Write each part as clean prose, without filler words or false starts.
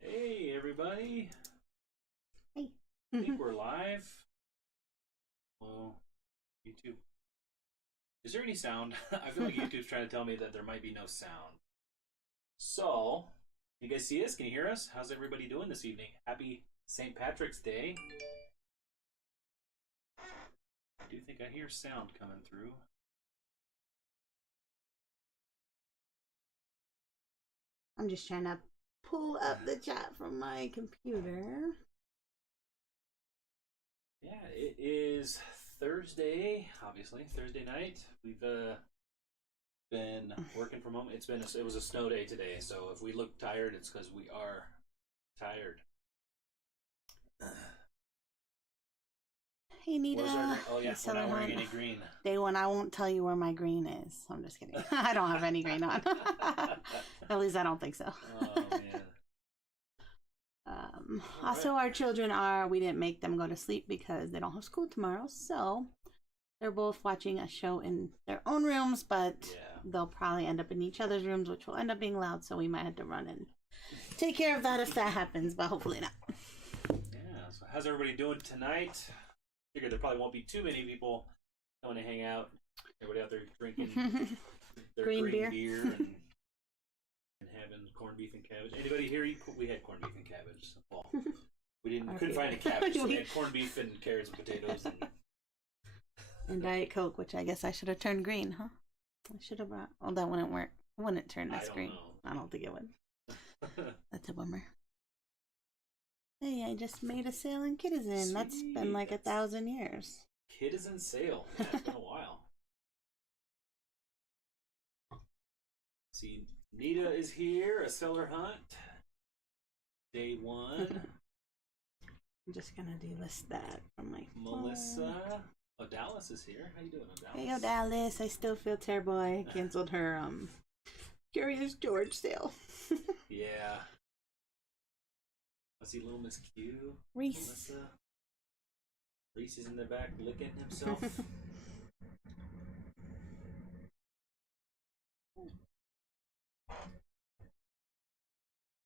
Hey, everybody. Hey. I think we're live. Well, YouTube. Is there any sound? I feel like YouTube's trying to tell me that there might be no sound. So, you guys see us? Can you hear us? How's everybody doing this evening? Happy St. Patrick's Day. I do think I hear sound coming through. I'm just trying to pull up the chat from my computer. Yeah, it is Thursday, obviously, Thursday night. We've been working from home. It was a snow day today, so if we look tired, it's because we are tired. Hey, Nita. Oh, yeah, we're not wearing any green. Day one, I won't tell you where my green is. I'm just kidding. I don't have any green on. At least I don't think so. Oh, man. Also, our children we didn't make them go to sleep because they don't have school tomorrow. So they're both watching a show in their own rooms, but they'll probably end up in each other's rooms, which will end up being loud. So we might have to run and take care of that if that happens, but hopefully not. Yeah, so how's everybody doing tonight? Figure there probably won't be too many people coming to hang out. Everybody out there drinking their green beer and having corned beef and cabbage. Anybody here eat? We had corned beef and cabbage. Well, we couldn't find a cabbage, so we had corned beef and carrots and potatoes and Diet Coke, which I guess I should have turned green, huh? I should have brought. Oh, that wouldn't work. It wouldn't turn this green. I don't think it would. That's a bummer. Hey, I just made a sale in Kittison. That's been like 1,000 years. Kittison sale. Yeah, it's been a while. See, Nita is here. A seller hunt. Day one. I'm just gonna delist that from my Melissa. Oh, Dallas is here. How you doing, Dallas? Hey, Dallas. I still feel terrible. I canceled her Curious George sale. Yeah. I see little Miss Q. Reese. Melissa. Reese is in the back licking himself.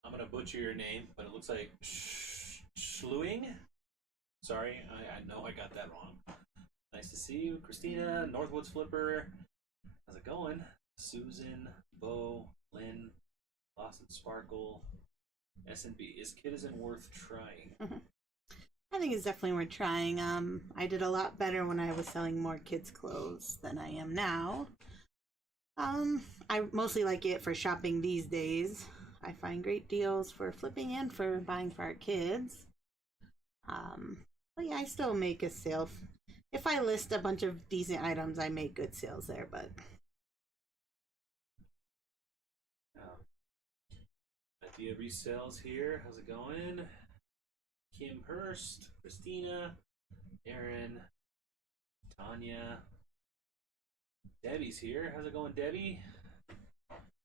I'm going to butcher your name, but it looks like Schluing. Sorry, I know I got that wrong. Nice to see you. Christina, Northwoods Flipper. How's it going? Susan, Bo, Lynn, Lost and Sparkle, S&B. Is Kittison worth trying? I think it's definitely worth trying. I did a lot better when I was selling more kids' clothes than I am now. I mostly like it for shopping these days. I find great deals for flipping and for buying for our kids. But yeah, I still make a sale. If I list a bunch of decent items, I make good sales there, but... Idea Resells here. How's it going? Kim Hurst, Christina, Aaron, Tanya, Debbie's here. How's it going, Debbie?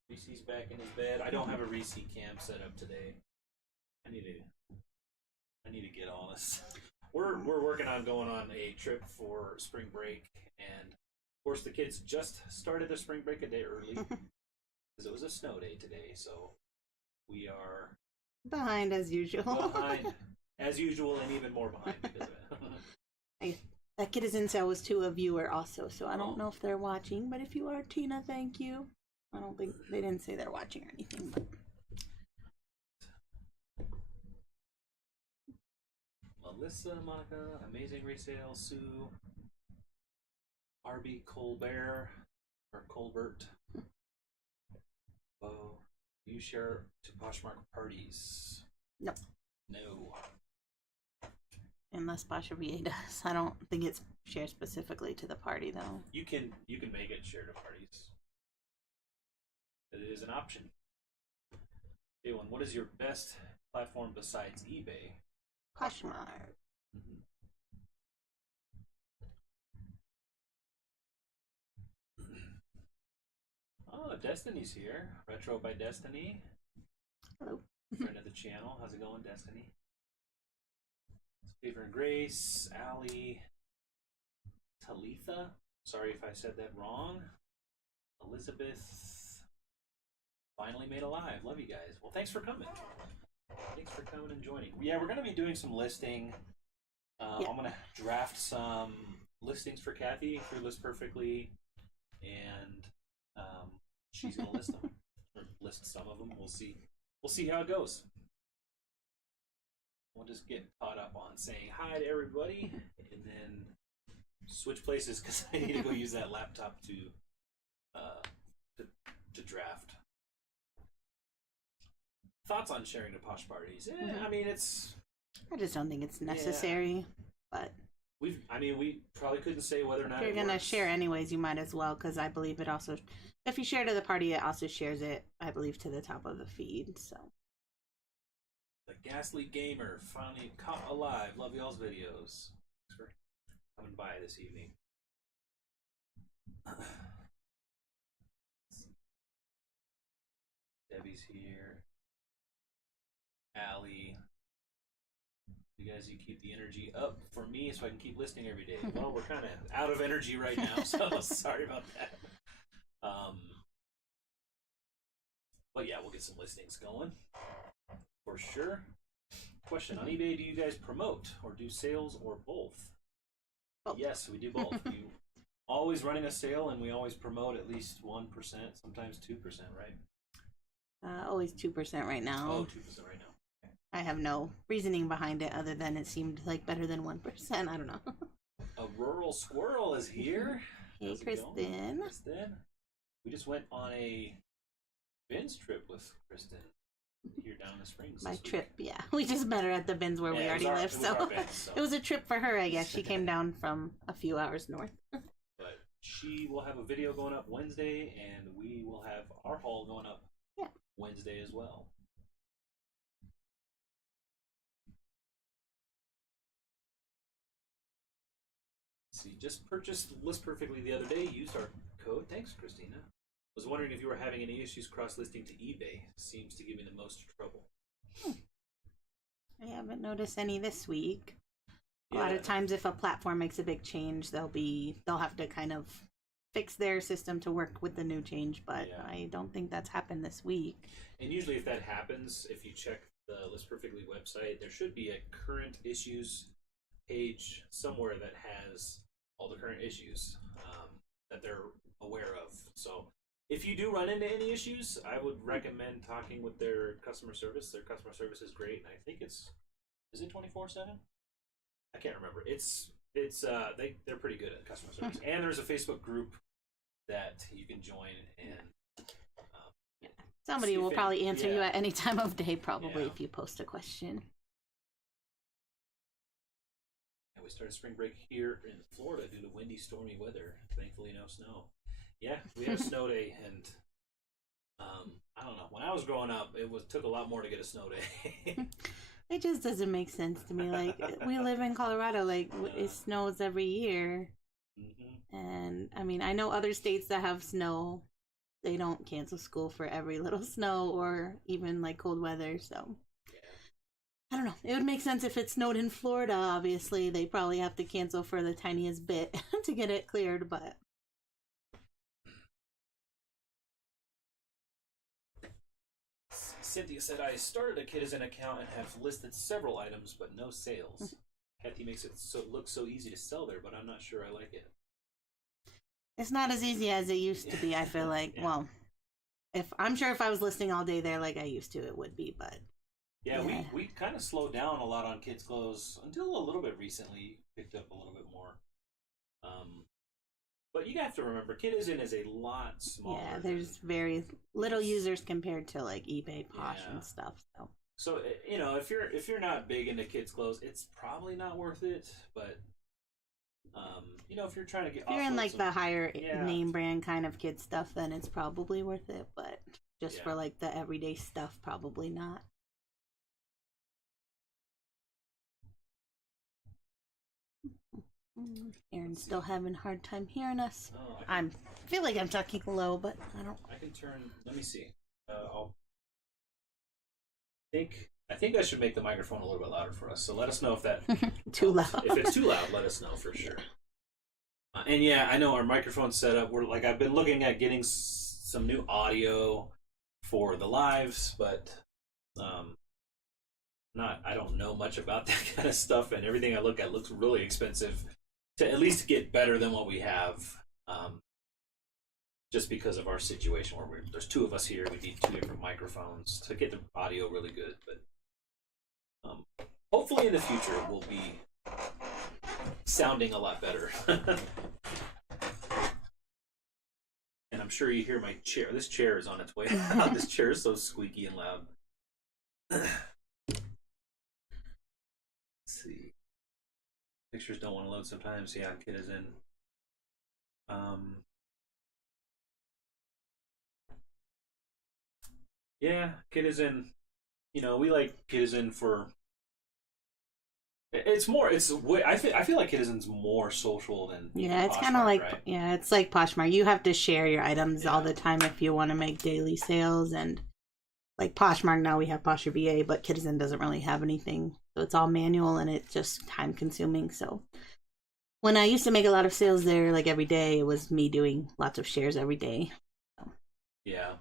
Reese's back in his bed. I don't have a Reese cam set up today. I need to get on this. We're working on going on a trip for spring break, and of course the kids just started their spring break a day early because it was a snow day today. So we are behind as usual. Behind as usual, and even more behind because of it. That Kittison sale was to a viewer also, so I don't know if they're watching, but if you are, Tina, thank you. I don't think they didn't say they're watching or anything, but... Melissa, Monica, Amazing Resale, Sue, RB Colbert, or Colbert. Oh, do you share to Poshmark parties? No. No. Unless Pasha VA does. I don't think it's shared specifically to the party, though. You can make it share to parties. It is an option. Hey, one. What is your best platform besides eBay? Poshmark. Oh, Destiny's here. Retro by Destiny. Hello. Friend of the channel. How's it going, Destiny? Favor and Grace, Allie, Talitha. Sorry if I said that wrong. Elizabeth. Finally made alive. Love you guys. Well, thanks for coming. Thanks for coming and joining. Yeah, we're going to be doing some listing. Yeah. I'm going to draft some listings for Kathy through List Perfectly, and she's going to list them, or list some of them. We'll see. We'll see how it goes. We'll just get caught up on saying hi to everybody, and then switch places because I need to go use that laptop to draft. Thoughts on sharing to Posh parties? I mean, I just don't think it's necessary, but we probably couldn't say whether or not if you're gonna share anyways, you might as well, because I believe it also, if you share to the party, it also shares it, I believe, to the top of the feed. So the Ghastly Gamer finally caught alive. Love y'all's videos. Thanks for coming by this evening. Debbie's here. Allie. You guys, you keep the energy up for me so I can keep listening every day. Well, we're kind of out of energy right now, so sorry about that. But yeah, we'll get some listings going for sure. Question on eBay: do you guys promote or do sales or both? Both. Yes, we do both. We always running a sale, and we always promote at least 1%, sometimes 2%, right? Always 2% right now. Oh, 2% right now. Okay. I have no reasoning behind it other than it seemed like better than 1%. I don't know. A rural squirrel is here. Hey, Kristen. Kristen. We just went on a Ben's trip with Kristen here down in the Springs. My trip, yeah. We just met her at the bins where we already live, so it was a trip for her, I guess. She came down from a few hours north. But she will have a video going up Wednesday, and we will have our haul going up Wednesday as well. See, just purchased List Perfectly the other day. Used our code. Thanks, Christina. Was wondering if you were having any issues cross-listing to eBay. Seems to give me the most trouble. I haven't noticed any this week. A lot of times if a platform makes a big change, they'll have to kind of fix their system to work with the new change, but I don't think that's happened this week. And usually if that happens, if you check the List Perfectly website, there should be a current issues page somewhere that has all the current issues that they're aware of. So if you do run into any issues, I would recommend talking with their customer service. Their customer service is great, and I think is it 24/7? I can't remember. They're pretty good at customer service. And there's a Facebook group that you can join, and somebody will probably answer you at any time of day, probably, if you post a question. And we started spring break here in Florida due to windy, stormy weather. Thankfully, no snow. Yeah, we had a snow day, and I don't know. When I was growing up, took a lot more to get a snow day. It just doesn't make sense to me. Like, we live in Colorado, like, it snows every year. Mm-hmm. And, I mean, I know other states that have snow, they don't cancel school for every little snow or even, like, cold weather, so. I don't know. It would make sense if it snowed in Florida, obviously. They probably have to cancel for the tiniest bit to get it cleared, but. Cynthia said, I started a Kittison account and have listed several items, but no sales. Kathy makes it look so easy to sell there, but I'm not sure I like it. It's not as easy as it used to be, I feel like. Well, I'm sure if I was listing all day there like I used to, it would be, but. Yeah, we kind of slowed down a lot on kids' clothes until a little bit recently. Picked up a little bit more. But you have to remember, Kittison is a lot smaller. Yeah, there's very little users compared to like eBay, Posh, and stuff. So if you're not big into kids' clothes, it's probably not worth it. But if you're trying to get, if you're in like the higher name brand kind of kid stuff, then it's probably worth it. But just for like the everyday stuff, probably not. Aaron's still having a hard time hearing us. Oh, I feel like I'm talking low, but I don't. I can turn. Let me see. I think I should make the microphone a little bit louder for us. So let us know if that too loud. If it's too loud, let us know for sure. And I know our microphone setup. I've been looking at getting some new audio for the lives, but I don't know much about that kind of stuff, and everything I look at looks really expensive to at least get better than what we have. Just because of our situation where there's two of us here, we need two different microphones to get the audio really good. But hopefully in the future we'll be sounding a lot better. And I'm sure you hear my chair. This chair is on its way out. This chair is so squeaky and loud. Let's see. Pictures don't want to load sometimes. Yeah, Kittison. Yeah, Kittison. You know, we like Kittison for. It's more. It's. I feel like Kittison's more social than. Yeah, it's Poshmark, kind of like right? yeah, it's like Poshmark. You have to share your items all the time if you want to make daily sales, and like Poshmark now we have Posher VA, but Kittison doesn't really have anything, so it's all manual and it's just time consuming. So when I used to make a lot of sales there, like every day, it was me doing lots of shares every day. So. Yeah.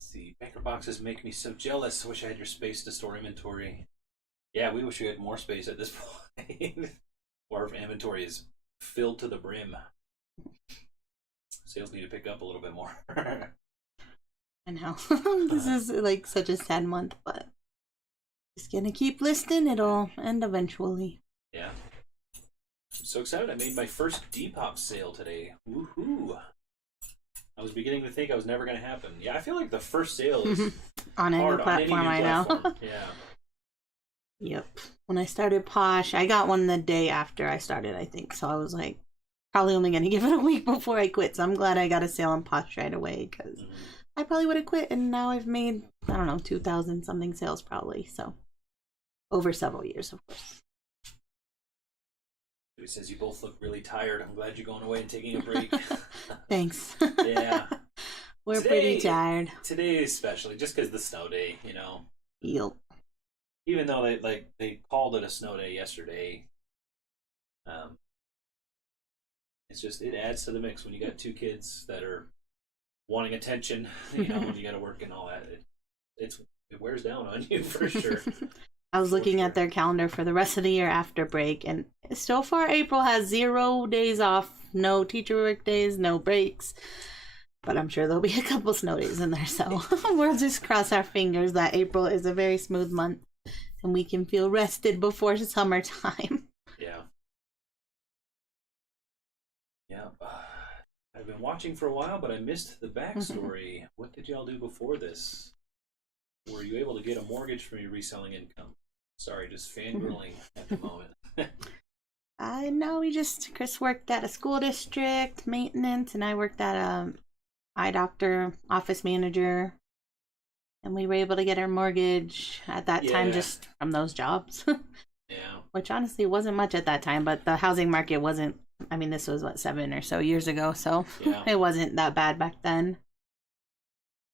See, banker boxes make me so jealous. I wish I had your space to store inventory. Yeah, we wish we had more space at this point. Or if inventory is filled to the brim. Sales need to pick up a little bit more. I know. This is like such a sad month, but just gonna keep listing. It'll end eventually. Yeah. I'm so excited. I made my first Depop sale today. Woohoo! I was beginning to think I was never going to happen. Yeah, I feel like the first sale is on any hard platform, on any I know. platform. Yeah. Yep. When I started Posh, I got one the day after I started, I think. So I was like, probably only going to give it a week before I quit. So I'm glad I got a sale on Posh right away because I probably would have quit. And now I've made, I don't know, 2,000 something sales probably. So over several years, of course. He says you both look really tired. I'm glad you're going away and taking a break. Thanks. Yeah. We're pretty tired. Today especially, just because the snow day, you know. Yep. Even though they called it a snow day yesterday, it's just, it adds to the mix when you got two kids that are wanting attention, you know, when you got to work and all that. It wears down on you for sure. I was looking at their calendar for the rest of the year after break, and so far April has 0 days off, no teacher work days, no breaks. But I'm sure there'll be a couple snow days in there, so we'll just cross our fingers that April is a very smooth month and we can feel rested before summertime. Yeah. Yeah. I've been watching for a while, but I missed the backstory. What did y'all do before this? Were you able to get a mortgage from your reselling income? Sorry, just fangirling at the moment. No, Chris worked at a school district, maintenance, and I worked at a eye doctor, office manager. And we were able to get our mortgage at that time just from those jobs. Yeah. Which honestly wasn't much at that time, but the housing market wasn't, I mean, this was 7 or so years ago, so it wasn't that bad back then.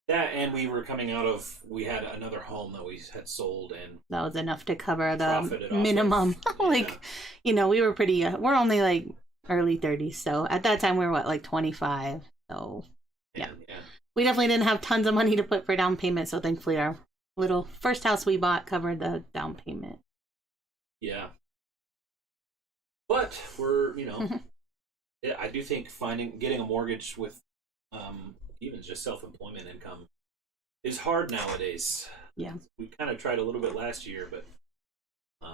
That, and we were coming out of, we had another home that we had sold, and that was enough to cover the minimum. Like, you know, we were pretty, we're only like early 30s, so at that time we were like 25, so yeah. We definitely didn't have tons of money to put for down payment, so thankfully our little first house we bought covered the down payment. Yeah. But we're, you know, I do think getting a mortgage with even just self-employment income is hard nowadays. Yeah. We kind of tried a little bit last year, but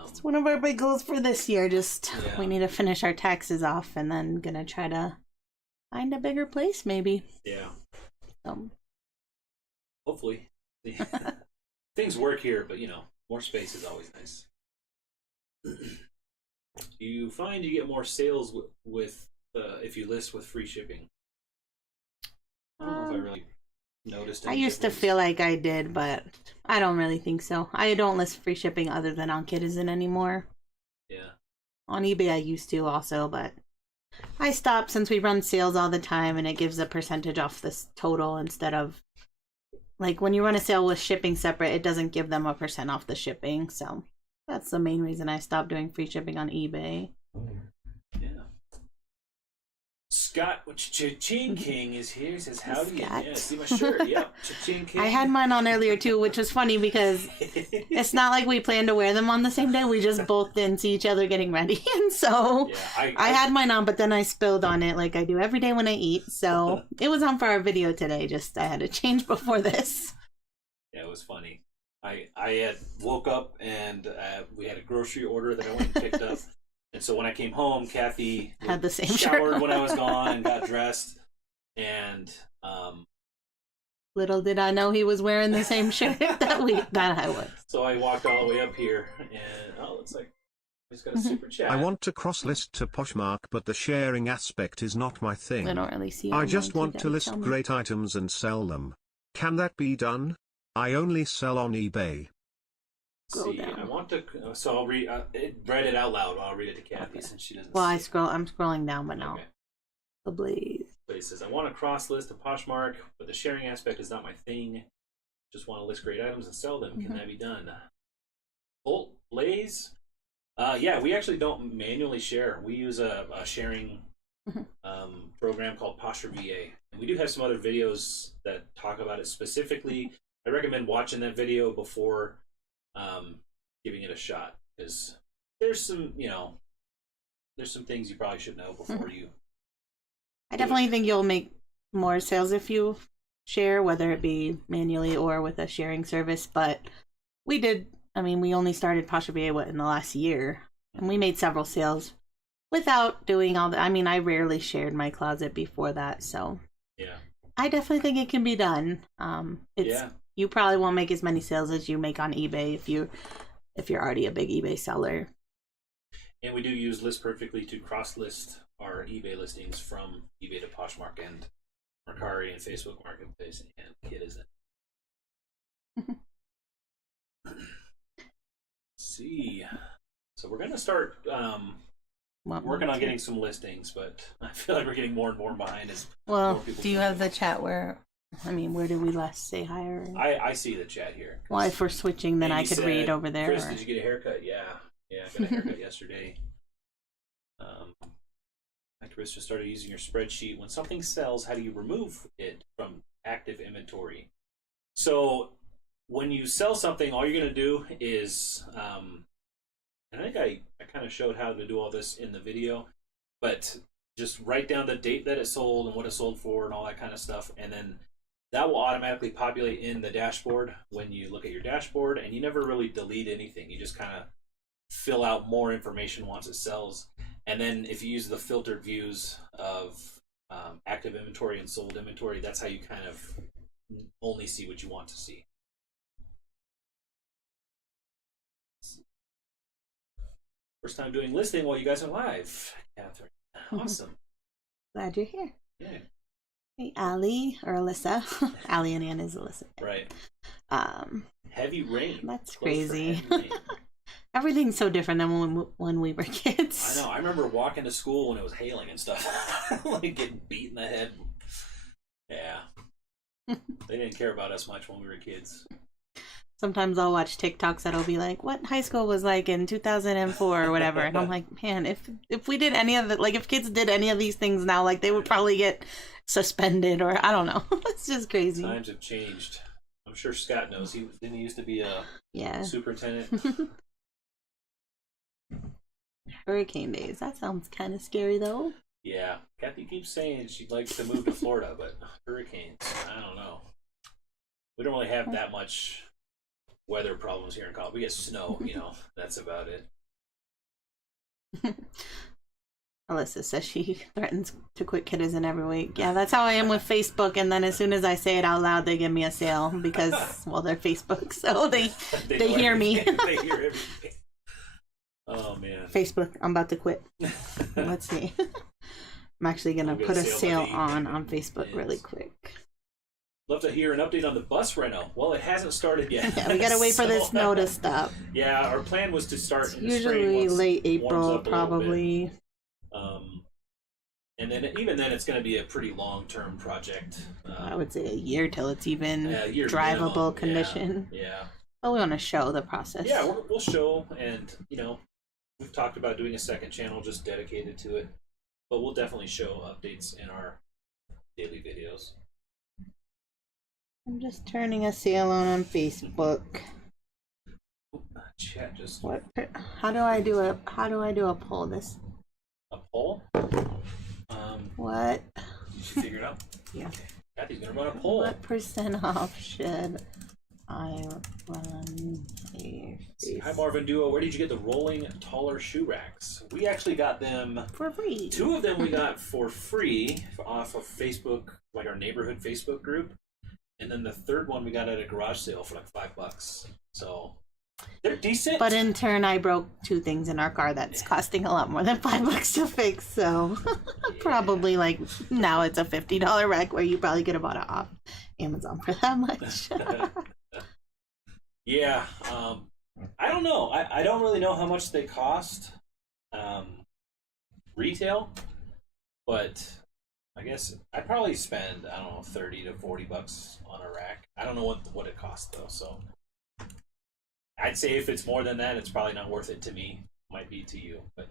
it's one of our big goals for this year. Just we need to finish our taxes off and then gonna try to find a bigger place maybe. Yeah. So hopefully. Things work here, but you know, more space is always nice. Do you find you get more sales with if you list with free shipping? I don't know if I really noticed. I used to feel like I did, but I don't really think so. I don't list free shipping other than on Kittison anymore. Yeah. On eBay I used to also, but I stopped since we run sales all the time and it gives a percentage off this total instead of, like, when you run a sale with shipping separate, it doesn't give them a % off the shipping. So that's the main reason I stopped doing free shipping on eBay. Yeah. Scott, Cha-Ching King is here. He says, howdy. Scott. Yeah, see my shirt. Yep, Cha-Ching King. I had mine on earlier too, which was funny because it's not like we planned to wear them on the same day. We just both didn't see each other getting ready. And so I had mine on, but then I spilled on it like I do every day when I eat. So it was on for our video today. Just I had to change before this. Yeah, it was funny. I had woke up and we had a grocery order that I went and picked up. And so when I came home, Kathy had the same showered shirt when I was gone and got dressed. And little did I know he was wearing the same shirt that I was. So I walked all the way up here, and looks like we just got a super chat. I want to cross-list to Poshmark, but the sharing aspect is not my thing. I don't really see. I just want to list great items and sell them. Can that be done? I only sell on eBay. I want to. So I'll read it out loud. I'll read it to Kathy since she doesn't. Well, I'm scrolling down, but now. Okay. The blaze. So he says, I want to cross list a Poshmark, but the sharing aspect is not my thing. Just want to list great items and sell them. Can that be done? Bolt Blaze? Yeah, we actually don't manually share. We use a sharing program called Posture VA. And we do have some other videos that talk about it specifically. I recommend watching that video before giving it a shot, because there's some things you probably should know before you. I definitely think you'll make more sales if you share, whether it be manually or with a sharing service. But we only started Posture VA in the last year, and we made several sales without doing all that. I mean, I rarely shared my closet before that, so yeah, I definitely think it can be done. You probably won't make as many sales as you make on eBay if you're already a big eBay seller. And we do use List Perfectly to cross-list our eBay listings from eBay to Poshmark and Mercari and Facebook Marketplace and Kittison. See. So we're going to start working on getting some listings, but I feel like we're getting more and more behind. Well, do you have the chat where did we last say hi? I see the chat here. Well, if we're switching, then I could read over there. Chris, did you get a haircut? Yeah, I got a haircut yesterday. Chris just started using your spreadsheet. When something sells, how do you remove it from active inventory? So when you sell something, all you're going to do is, and I think I kind of showed how to do all this in the video, but just write down the date that it sold and what it sold for and all that kind of stuff, and then that will automatically populate in the dashboard when you look at your dashboard, and you never really delete anything. You just kind of fill out more information once it sells. And then if you use the filtered views of active inventory and sold inventory, that's how you kind of only see what you want to see. First time doing listing while you guys are live, Catherine. Awesome. Glad you're here. Yeah. Hey, Allie or Alyssa. Allie and Ann is Alyssa. Right. Heavy rain. That's crazy. Everything's so different than when we were kids. I know. I remember walking to school when it was hailing and stuff. Like getting beat in the head. Yeah. They didn't care about us much when we were kids. Sometimes I'll watch TikToks that'll be like, what high school was like in 2004 or whatever. And I'm like, man, if we did any of the, like if kids did any of these things now, like they would probably get suspended or I don't know. It's just crazy. Times have changed. I'm sure Scott knows. Didn't he used to be a superintendent? Hurricane days. That sounds kind of scary though. Yeah. Kathy keeps saying she'd like to move to Florida, but hurricanes, I don't know. We don't really have that much weather problems here in Colorado. We get snow, that's about it. Alyssa says she threatens to quit Kittison every week. Yeah, that's how I am with Facebook, and then as soon as I say it out loud, they give me a sale because, well, they're Facebook, so they hear me. They hear everything. Oh, man. Facebook, I'm about to quit. Let's see. I'm actually going to put a sale on Facebook really quick. Love to hear an update on the bus reno. Well, it hasn't started yet. Yeah, we got to wait for this snow to stop. Yeah, our plan was to start in the usually spring late April, probably. And then even then, it's going to be a pretty long-term project. I would say a year till it's even drivable minimum. condition. Yeah. But we want to show the process. Yeah, we'll show, and we've talked about doing a second channel just dedicated to it. but we'll definitely show updates in our daily videos. I'm just turning a sale on Facebook. Chat just What? How do I do a poll? This. a poll. What? Did you figure it out? Yeah. Okay. Kathy's gonna run a poll. What % off should I run a Hi Marvin Duo, where did you get the rolling taller shoe racks? We actually got them for free. 2 of them we got for free off of Facebook, like our neighborhood Facebook group. And then the third one we got at a garage sale for like $5. So they're decent. But in turn, I broke 2 things in our car that's costing a lot more than $5 to fix. So probably like now it's a $50 rack where you probably could have bought it off Amazon for that much. Yeah, I don't know. I don't really know how much they cost retail, but I guess I'd probably spend, I don't know, $30 to $40 on a rack. I don't know what it costs though, so I'd say if it's more than that, it's probably not worth it to me. Might be to you, but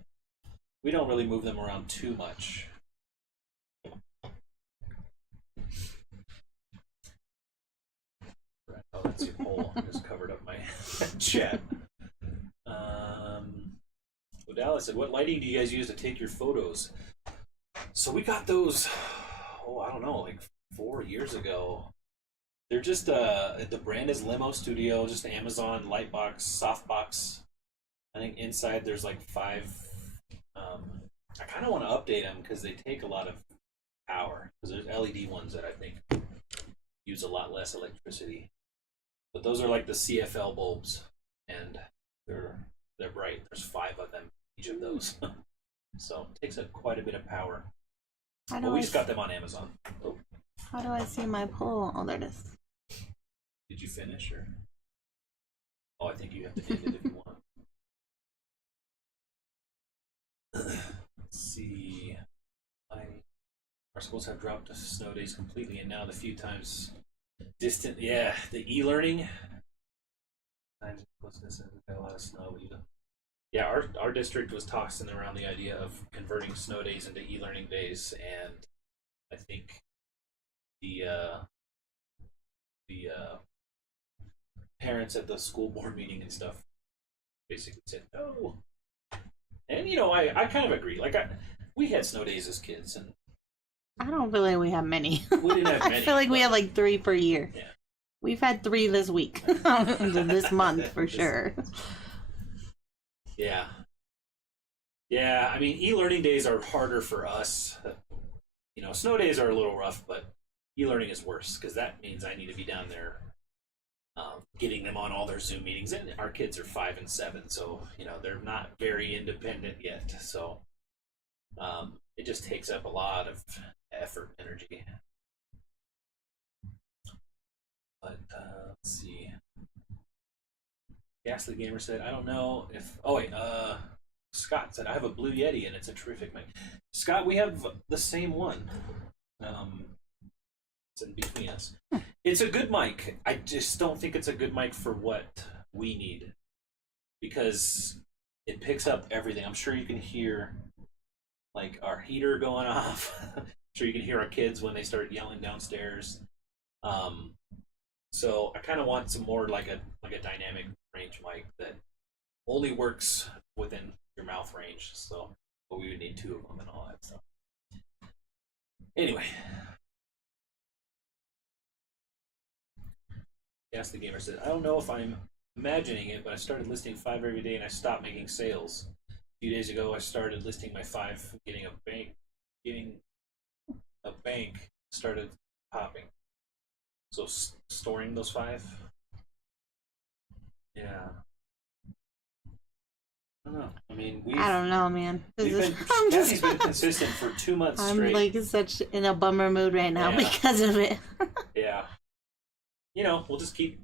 we don't really move them around too much. Oh, that's your poll. I just covered up my chat. Dallas said, what lighting do you guys use to take your photos? So we got those, I don't know, like 4 years ago. They're just, the brand is Limo Studio, just an Amazon Lightbox, softbox. I think inside there's like 5. I kind of want to update them because they take a lot of power. Because there's LED ones that I think use a lot less electricity. But those are like the CFL bulbs, and they're bright. There's 5 of them, each of those. So it takes up quite a bit of power. But we just got them on Amazon. Oh. How do I see my poll? Oh, there it is. Did you finish or? Oh, I think you have to end it if you want. Let's see. Our schools have dropped snow days completely, and now the few times distant, the e-learning. Times closeness, we've got a lot of snow. Yeah, our district was tossing around the idea of converting snow days into e-learning days, and I think the parents at the school board meeting and stuff basically said no. And I kind of agree. Like we had snow days as kids, and I don't feel like we have many. we didn't have many. I feel like we have like 3 per year. Yeah. We've had 3 this week, this month for sure. Yeah. Yeah, I mean, e-learning days are harder for us. Snow days are a little rough, but e-learning is worse because that means I need to be down there getting them on all their Zoom meetings. And our kids are 5 and 7, so, they're not very independent yet. So it just takes up a lot of effort, energy. But let's see. Ghastly Gamer said, I don't know if... Oh, wait. Scott said, I have a Blue Yeti, and it's a terrific mic. Scott, we have the same one. It's in between us. It's a good mic. I just don't think it's a good mic for what we need. Because it picks up everything. I'm sure you can hear, like, our heater going off. I'm sure you can hear our kids when they start yelling downstairs. So I kind of want some more like a dynamic range mic that only works within your mouth range. So, but we would need 2 of them and all that stuff. Anyway, yes, the gamer said, I don't know if I'm imagining it, but I started listing 5 every day and I stopped making sales. A few days ago, I started listing my 5, getting a bank started popping. So storing those 5? Yeah. I don't know. I mean, I don't know, man. Kathy's been consistent for 2 months straight. I'm like such in a bummer mood right now because of it. Yeah. We'll just keep.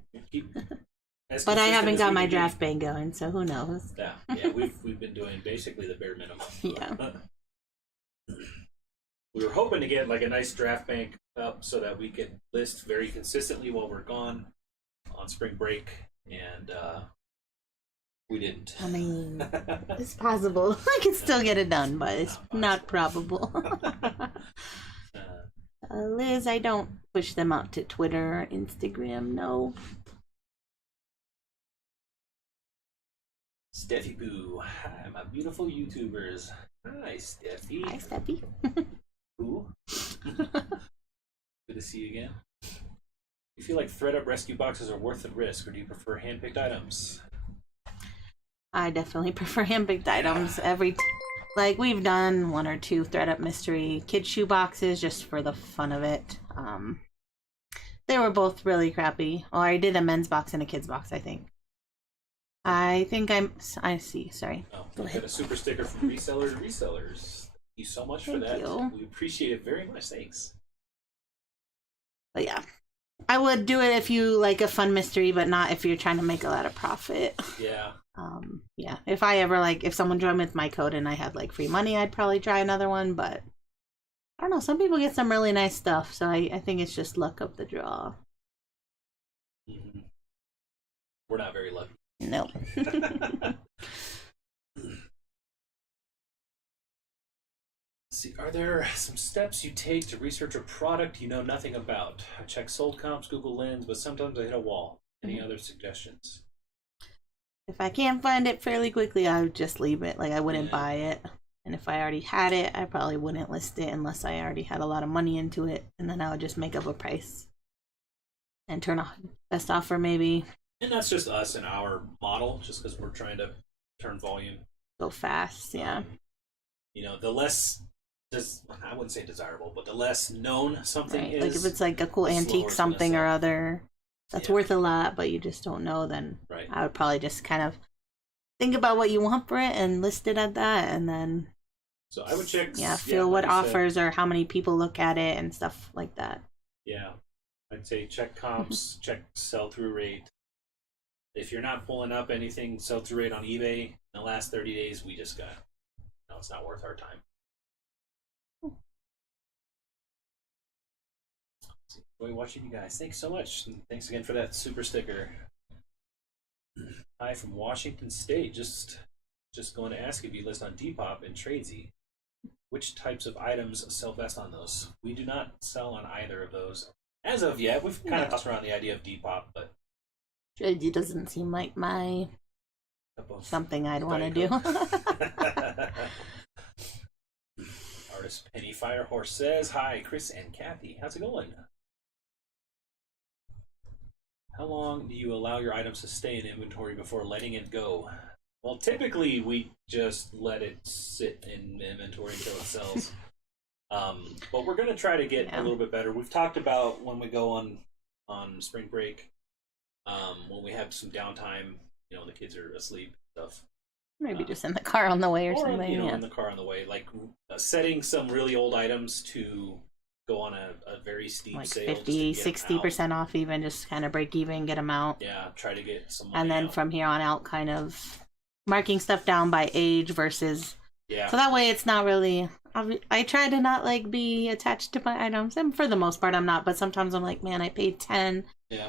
But I haven't got my draft bank going, so who knows? Yeah. We've been doing basically the bare minimum. Yeah. We were hoping to get like a nice draft bank up so that we could list very consistently while we're gone on spring break, and We didn't. I mean, it's possible. I can still get it done, but it's not probable. Liz, I don't push them out to Twitter or Instagram, no. Steffi Boo. Hi, my beautiful YouTubers. Hi, Steffi. Hi, Steffi. Boo. Good to see you again. Do you feel like thread-up rescue boxes are worth the risk, or do you prefer hand-picked items? I definitely prefer hand-picked items. Like, we've done 1 or 2 thread-up mystery kid shoe boxes just for the fun of it. They were both really crappy. Well, I did a men's box and a kid's box, I think. I see, sorry. Oh, we got a super sticker from Reseller to Resellers. Thank you so much for that. You. We appreciate it very much. Thanks. But yeah. I would do it if you like a fun mystery, but not if you're trying to make a lot of profit. Yeah. Yeah. If someone joined with my code and I had like free money, I'd probably try another one, but I don't know. Some people get some really nice stuff, so I think it's just luck of the draw. Mm-hmm. We're not very lucky. No. See, are there some steps you take to research a product you know nothing about? I check sold comps, Google Lens, but sometimes I hit a wall. Any other suggestions? If I can't find it fairly quickly, I would just leave it. Like, I wouldn't buy it. And if I already had it, I probably wouldn't list it unless I already had a lot of money into it. And then I would just make up a price and turn off best offer maybe. And that's just us and our model, just because we're trying to turn volume. Go fast, yeah. The less, I wouldn't say desirable, but the less known something is. Like if it's like a cool antique something or other that's worth a lot, but you just don't know, then I would probably just kind of think about what you want for it and list it at that, and then so I would check feel what offers or how many people look at it and stuff like that. Yeah, I'd say check comps, check sell-through rate. If you're not pulling up anything sell-through rate on eBay in the last 30 days, we just got it's not worth our time. Enjoy watching you guys. Thanks so much. And thanks again for that super sticker. Hi from Washington State. Just going to ask if you list on Depop and Tradesy. Which types of items sell best on those? We do not sell on either of those as of yet. We've kind of tossed around the idea of Depop, but Tradesy doesn't seem like my something I'd want to do. Artist Penny Firehorse says, "Hi, Chris and Kathy. How's it going? How long do you allow your items to stay in inventory before letting it go?" Well, typically we just let it sit in inventory until it sells. But we're going to try to get a little bit better. We've talked about when we go on spring break, when we have some downtime, when the kids are asleep and stuff. Maybe just in the car on the way or something. In the car on the way. Like setting some really old items to go on a very steep like sale. 50, 60% off even, just kind of break even, get them out. Yeah, try to get some money and then out. From here on out, kind of marking stuff down by age versus... Yeah. So that way it's not really... I try to not be attached to my items, and for the most part I'm not, but sometimes I'm like, man, I paid 10. Yeah.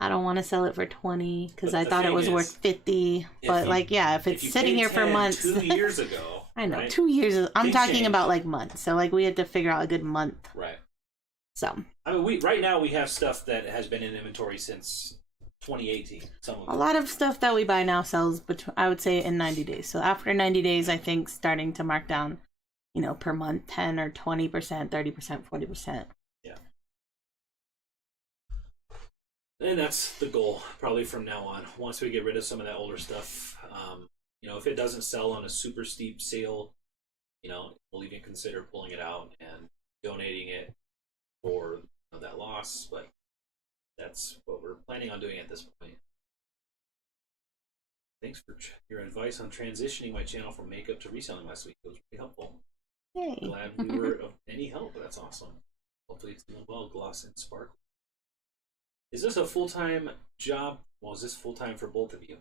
I don't want to sell it for 20 because I thought it was worth 50. But if it's sitting here for months... 2 years ago. I know, right? 2 years. I'm talking changed. about months. So we had to figure out a good month. Right. So. I mean, right now we have stuff that has been in inventory since 2018. A lot of stuff that we buy now sells, I would say, in 90 days. So after 90 days, I think starting to mark down, per month, 10 or 20%, 30%, 40%. Yeah. And that's the goal, probably from now on. Once we get rid of some of that older stuff, if it doesn't sell on a super steep sale, we'll even consider pulling it out and donating it for that loss. But that's what we're planning on doing at this point. Thanks for your advice on transitioning my channel from makeup to reselling last week. It was pretty helpful. Yay. Glad we were of any help. That's awesome. Hopefully it's doing well, gloss and sparkle. Is this a full-time job? Well, is this full-time for both of you?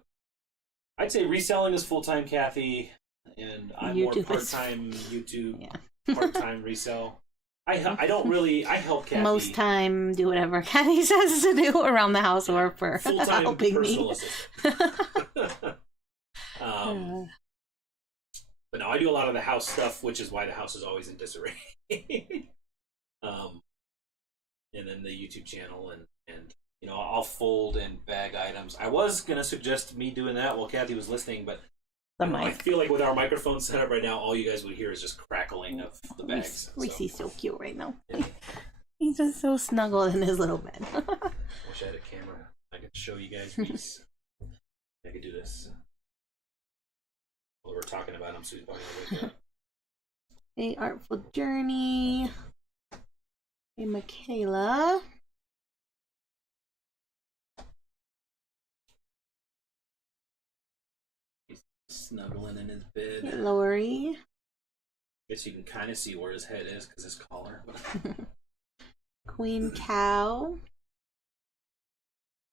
I'd say reselling is full-time, Kathy, and I'm more part-time YouTube, part-time resell. I don't really, I help Kathy. Most time, do whatever Kathy says to do around the house or for full-time helping personal me. assistant. But no, I do a lot of the house stuff, which is why the house is always in disarray. And then the YouTube channel, and you know, I'll fold and bag items. I was gonna suggest me doing that while Kathy was listening, but I feel like with our microphone set up right now, all you guys would hear is just crackling of the bags. Reese's so cute right now. Yeah. He's just so snuggled in his little bed. Wish I had a camera. I could show you guys these. I could do this. While we're talking about them, so he's probably gonna wake up. A Artful Journey. Hey, Michaela. He's snuggling in his bed. Hey, Lori. Guess you can kind of see where his head is because his collar. Queen Cow.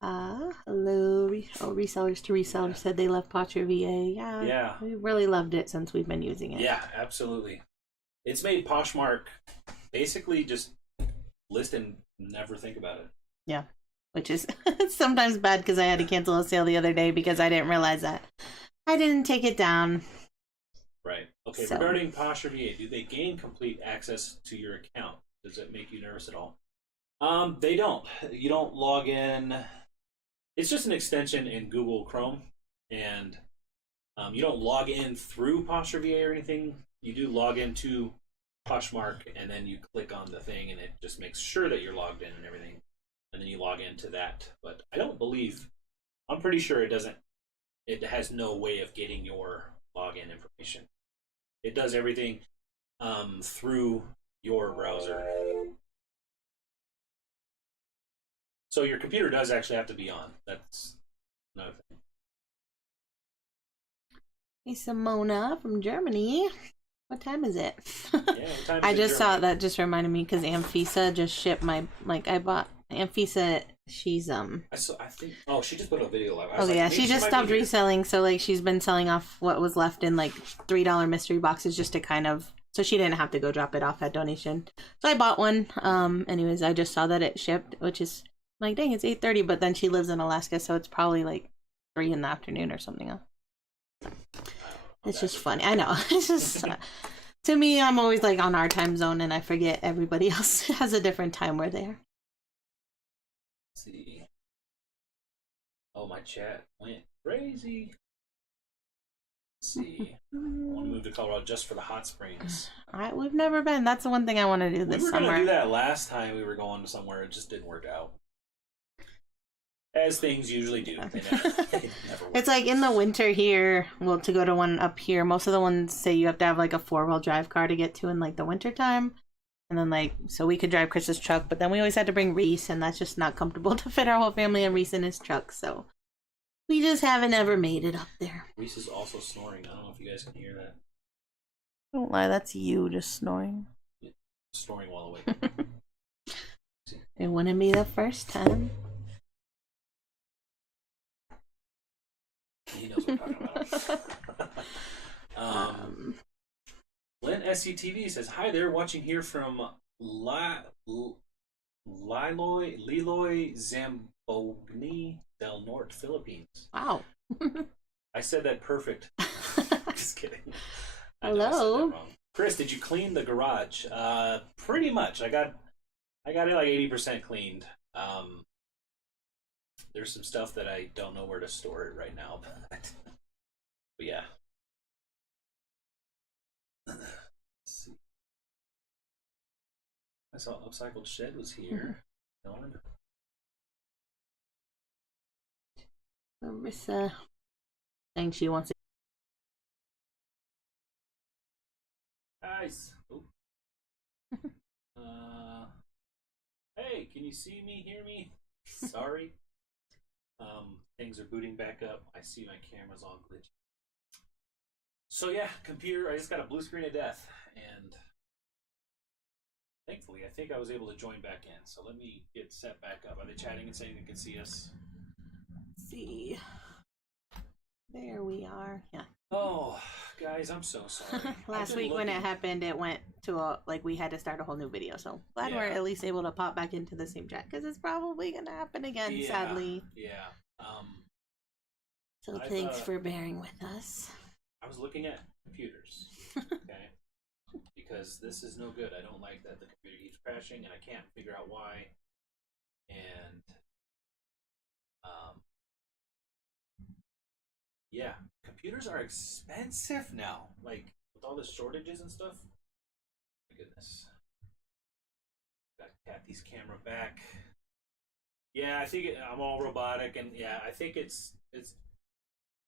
Hello. Resellers to Reseller said they love Potter VA. Yeah. We really loved it since we've been using it. Yeah, absolutely. It's made Poshmark basically just list and never think about it. Yeah, which is sometimes bad because I had to cancel a sale the other day because I didn't realize that I didn't take it down. Right. Okay, so. Regarding Posh or VA, do they gain complete access to your account? Does it make you nervous at all? They don't. You don't log in. It's just an extension in Google Chrome, and you don't log in through Posh or VA or anything. You do log into Poshmark, and then you click on the thing, and it just makes sure that you're logged in and everything, and then you log into that. But I don't believe, I'm pretty sure it doesn't, it has no way of getting your login information. It does everything through your browser. So your computer does actually have to be on. That's another thing. Hey, Simona from Germany. What time is it? Yeah, what time is I it just in saw Germany? that. Just reminded me because Amphisa just shipped my, like, I bought Amphisa. She's I think. Oh, she just put a video live. Oh yeah, like, she just stopped reselling. So like she's been selling off what was left in like $3 mystery boxes just to kind of, so she didn't have to go drop it off at donation. So I bought one. Anyways, I just saw that it shipped, which is like, dang, it's 8:30. But then she lives in Alaska, so it's probably like 3 in the afternoon or something else. It's just funny. I know. It's just to me, I'm always like on our time zone, and I forget everybody else has a different time where they are. Let's see. Oh, my chat went crazy. Let's see. I want to move to Colorado just for the hot springs. We've never been. That's the one thing I want to do this summer. We were going to do that last time we were going to somewhere. It just didn't work out. As things usually do. They never work. It's like in the winter here, well, to go to one up here, most of the ones say you have to have like a 4-wheel drive car to get to in like the winter time. And then like, so we could drive Chris's truck, but then we always had to bring Reese, and that's just not comfortable to fit our whole family and Reese in his truck. So we just haven't ever made it up there. Reese is also snoring. I don't know if you guys can hear that. Don't lie, that's you just snoring. Yeah, snoring while awake. It wouldn't be the first time. He knows what I'm talking about. Lynn SCTV says, "Hi there, watching here from Liloy Zambogni del Norte, Philippines." Wow. I said that perfect. Just kidding. Hello. I said that wrong. Chris, did you clean the garage? Pretty much. I got it like 80% cleaned. There's some stuff that I don't know where to store it right now, but yeah. Let's see. I saw Upcycled Shed was here. Marissa saying she wants it. Nice. Hey, can you see me, hear me? Sorry. Things are booting back up. I see my camera's all glitchy. So yeah, computer, I just got a blue screen of death, and thankfully I think I was able to join back in. So let me get set back up. Are they chatting and saying they can see us? Let's see. There we are. Yeah. Oh, guys, I'm so sorry. Last week when it happened, it went to like we had to start a whole new video. So glad we're at least able to pop back into the same chat because it's probably gonna happen again, sadly. Yeah. So thanks for bearing with us. I was looking at computers, okay? Because this is no good. I don't like that the computer keeps crashing, and I can't figure out why. And yeah, computers are expensive now. Like with all the shortages and stuff. My goodness. Got Kathy's camera back. Yeah, I think I'm all robotic, and yeah, I think it's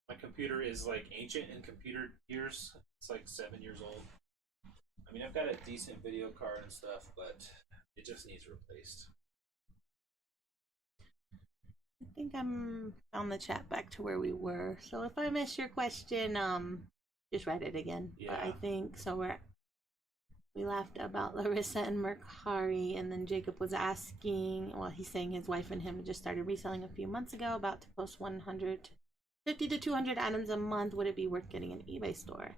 my computer is like ancient in computer years. It's like 7 years old. I mean, I've got a decent video card and stuff, but it just needs replaced. I think I'm on the chat back to where we were. So if I miss your question, just write it again. Yeah. But I think so. We laughed about Larissa and Mercari, and then Jacob was asking. Well, he's saying his wife and him just started reselling a few months ago, about to post 150 to 200 items a month. Would it be worth getting an eBay store?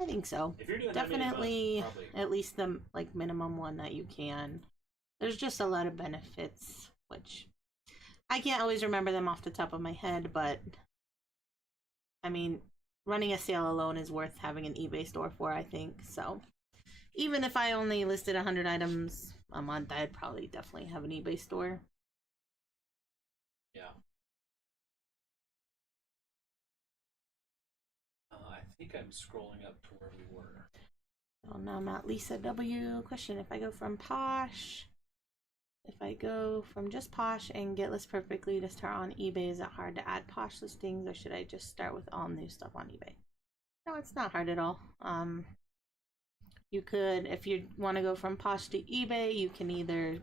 I think so. If you're doing definitely that many months, at least the like minimum one that you can. There's just a lot of benefits, which I can't always remember them off the top of my head, but I mean, running a sale alone is worth having an eBay store for, I think. So even if I only listed 100 items a month, I'd probably definitely have an eBay store. Yeah. I think I'm scrolling up to where we were. Oh, now I'm at Lisa W. Question: if I go from Posh, if I go from just Posh and get list perfectly to start on eBay, is it hard to add Posh listings, or should I just start with all new stuff on eBay? No, it's not hard at all. You could, if you want to go from Posh to eBay, you can either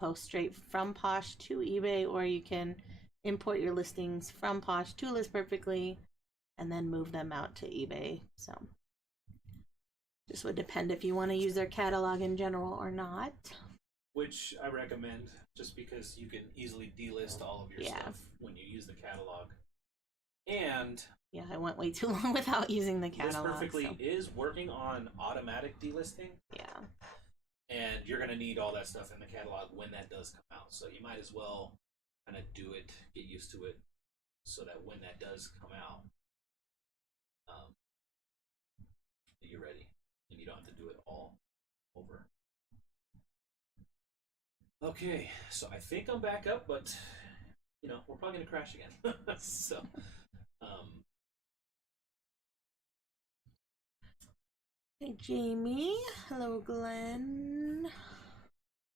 post straight from Posh to eBay, or you can import your listings from Posh to List Perfectly and then move them out to eBay. So just would depend if you want to use their catalog in general or not. Which I recommend, just because you can easily delist all of your stuff when you use the catalog. And yeah, I went way too long without using the catalog. List Perfectly is working on automatic delisting. Yeah. And you're going to need all that stuff in the catalog when that does come out. So you might as well kind of do it, get used to it, so that when that does come out, you're ready. And you don't have to do it all over. Okay, so I think I'm back up, but, you know, we're probably going to crash again. So, Hey, Jamie. Hello, Glenn.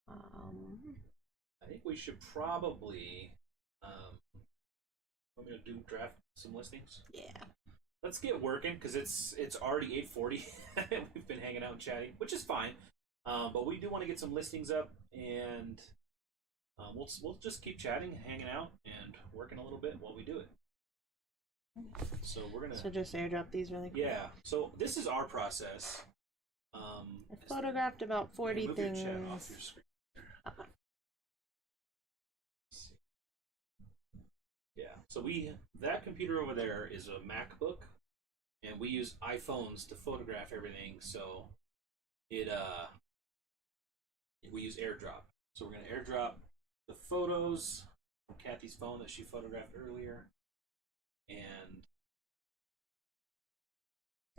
I think we should probably, I'm going to draft some listings. Yeah. Let's get working, because it's already 8:40. We've been hanging out and chatting, which is fine. But we do want to get some listings up, and we'll just keep chatting, hanging out, and working a little bit while we do it. So we're gonna. So just airdrop these really quick. Yeah. So this is our process. I photographed about 40 move things. Your chat off your screen. Okay. Yeah. So that computer over there is a MacBook, and we use iPhones to photograph everything. So we use AirDrop. So we're gonna AirDrop the photos from Kathy's phone that she photographed earlier, and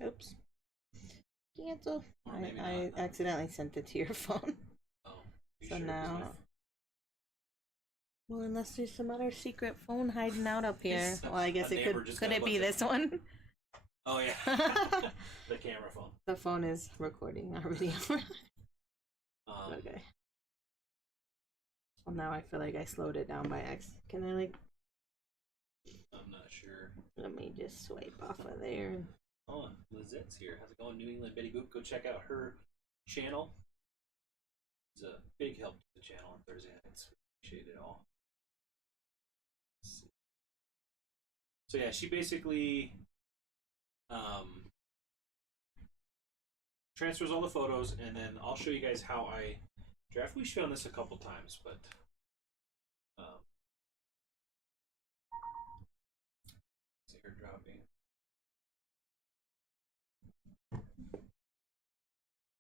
oops. Cancel. Or maybe I not. accidentally sent it to your phone. oh, So sure? now. Well, unless there's some other secret phone hiding out up here. Well, I guess it could it be this one? Oh yeah, the camera phone. The phone is recording our video. Okay. Well, now I feel like I slowed it down by accident. Can I I'm not sure. let me just swipe off of there. Oh, Lizette's here. How's it going, New England Betty Boop? Go check out her channel. It's a big help to the channel on Thursday nights. Appreciate it all. So yeah, she basically transfers all the photos, and then I'll show you guys how I draft. We've shown this a couple times, but it's airdropping.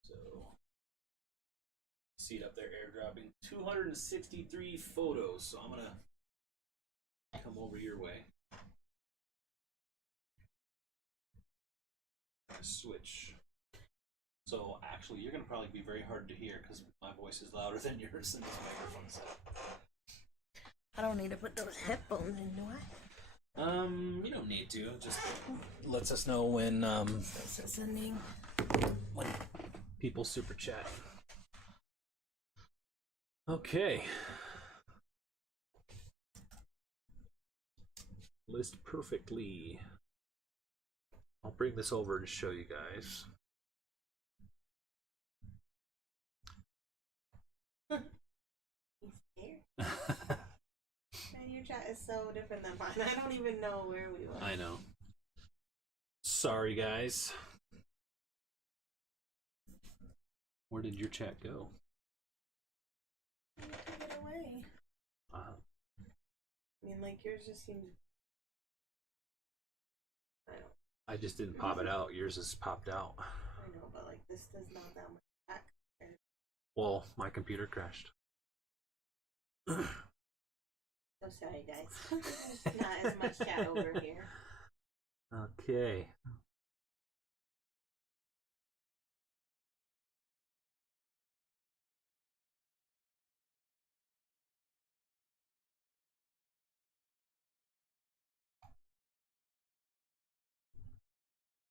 So see it up there, airdropping 263 photos. So I'm gonna come over your way. switch. So actually, you're gonna probably be very hard to hear because my voice is louder than yours in this microphone set. I don't need to put those headphones in, do I? You don't need to. Just lets us know when Sending. when people super chat. Okay. List perfectly. I'll bring this over to show you guys. Man, your chat is so different than mine. I don't even know where we were. I know. Sorry, guys. Where did your chat go? You took it away. I mean, like, yours just seems... I don't... I just didn't pop it out. Yours is popped out. I know, but, like, this does not that much back. Well, my computer crashed. So sorry, guys. There's not as much chat over here. Okay.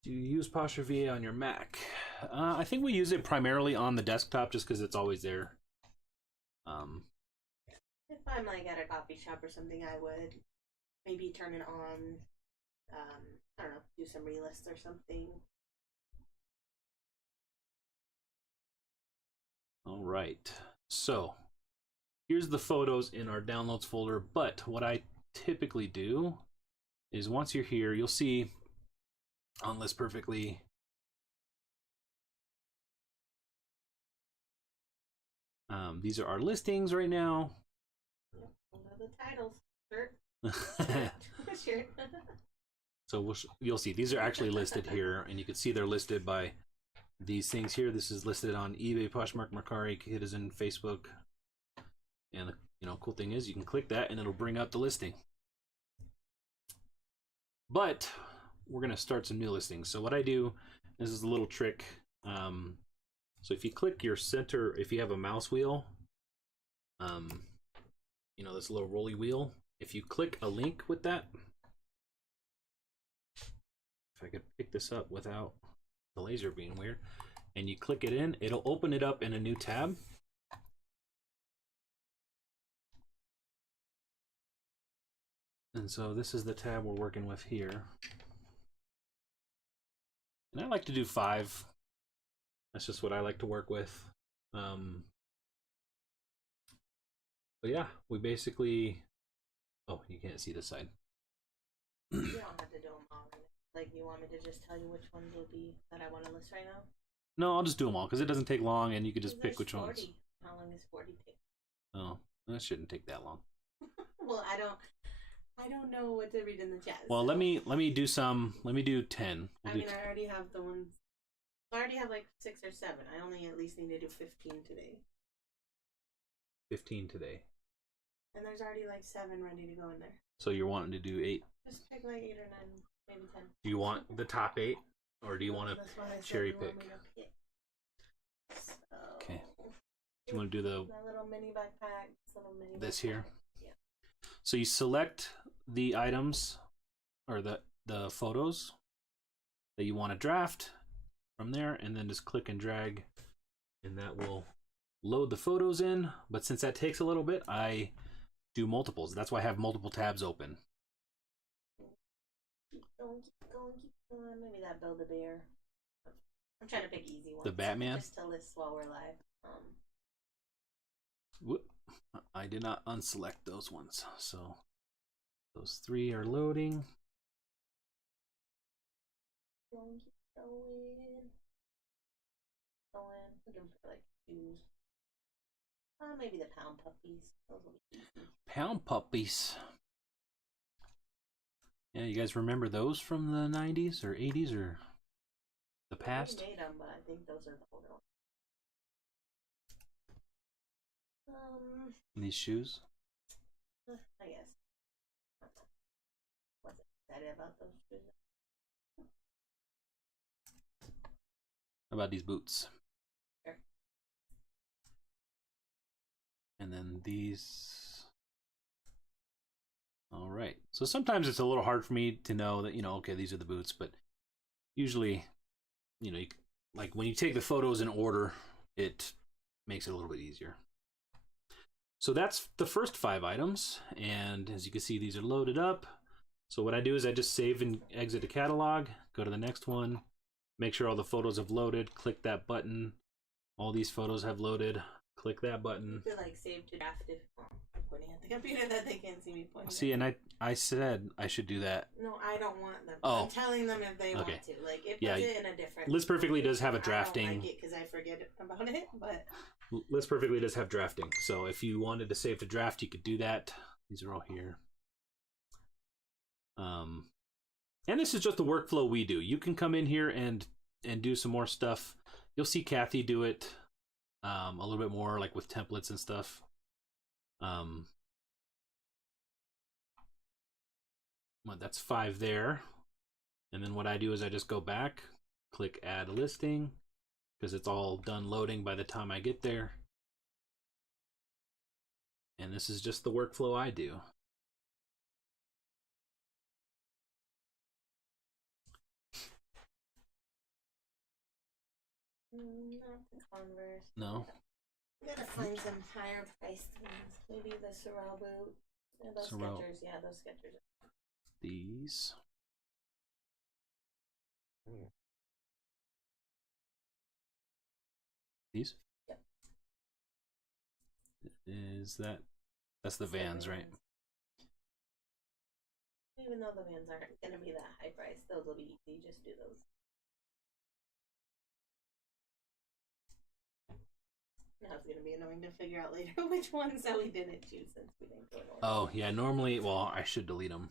Do you use Poshmark VA on your Mac? I think we use it primarily on the desktop just because it's always there. If I'm like at a coffee shop or something, I would maybe turn it on. I don't know, do some relists or something. All right. So here's the photos in our downloads folder. But what I typically do is once you're here, you'll see on List Perfectly. These are our listings right now. Yep, the titles. Shirt. Shirt. So you'll see these are actually listed here, and you can see they're listed by these things here. This is listed on eBay, Poshmark, Mercari, Kittison, Facebook. And the cool thing is you can click that and it'll bring up the listing. But we're gonna start some new listings. So what I do, this is a little trick. So if you click your center, if you have a mouse wheel, this little rolly wheel, if you click a link with that, if I could pick this up without the laser being weird, and you click it in, it'll open it up in a new tab. And so this is the tab we're working with here. And I like to do 5. That's just what I like to work with. But yeah, we basically... Oh, you can't see this side. You don't have to do them all. Like, you want me to just tell you which ones will be that I want to list right now? No, I'll just do them all because it doesn't take long, and you can just pick which 40. ones. How long does 40 take? Oh, that shouldn't take that long. Well, I don't know what to read in the chat. Well, so. let me do some. Let me do 10. I already have the ones. I already have like 6 or 7. I only at least need to do 15 today. 15 today. And there's already like 7 ready to go in there. So you're wanting to do 8? Just pick like 8 or 9, maybe 10. Do you want the top 8, or do you want to cherry pick? So, okay. Do you want to do my little mini backpack? This here? Yeah. So you select the items or the photos that you want to draft from there, and then just click and drag, and that will load the photos in. But since that takes a little bit, I do multiples. That's why I have multiple tabs open. Keep going. Maybe that Build-A-Bear. I'm trying to pick easy ones. The Batman? Just to list while we're live. Whoop. I did not unselect those ones. So those 3 are loading. Going. Looking for like shoes. Maybe the Pound Puppies. Those will be easy. Pound Puppies. Yeah, you guys remember those from the 90s or 80s or the past? We made them, but I think those are the older ones. These shoes? I guess. Wasn't excited about those shoes. How about these boots? Sure. And then these. All right. So sometimes it's a little hard for me to know that, okay, these are the boots, but usually, like when you take the photos in order, it makes it a little bit easier. So that's the first 5 items. And as you can see, these are loaded up. So what I do is I just save and exit the catalog, go to the next one, make sure all the photos have loaded, click that button. All these photos have loaded, click that button. You could like save to draft if I'm pointing at the computer that they can't see me pointing. See, and I said I should do that. No, I don't want them. Oh. I'm telling them if they want to. Like, it puts it in a different... List Perfectly does have a drafting. I don't like it because I forget about it, but... List Perfectly does have drafting. So if you wanted to save to draft, you could do that. These are all here. And this is just the workflow we do. You can come in here and do some more stuff. You'll see Kathy do it a little bit more, like with templates and stuff. Well, that's 5 there. And then what I do is I just go back, click Add Listing, because it's all done loading by the time I get there. And this is just the workflow I do. Not the Converse. No. I'm gonna find some higher priced ones. Maybe the Sorrel boot. Or those Sorrel. Skechers. Yeah, those Skechers. These. These? Yep. That's the Vans, right? Even though the Vans aren't gonna be that high price, those will be easy. Just do those. Now it's gonna be annoying to figure out later which ones that we didn't choose since we didn't go in order. Oh, yeah, normally, well, I should delete them.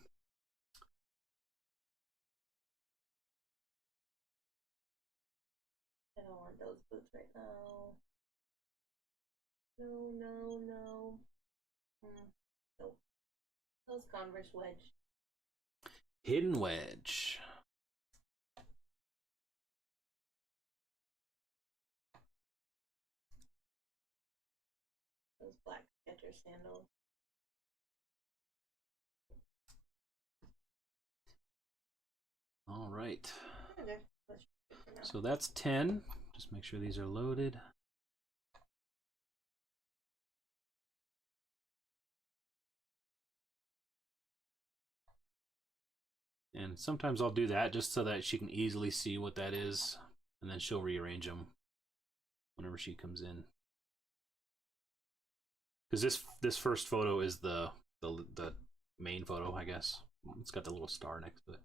I don't want those boots right now. No. Nope. Those Converse wedge. Hidden wedge. Those black Skechers sandals. All right. Okay. So that's 10. Just make sure these are loaded. And sometimes I'll do that just so that she can easily see what that is, and then she'll rearrange them whenever she comes in. Because this first photo is the main photo, I guess. It's got the little star next to it.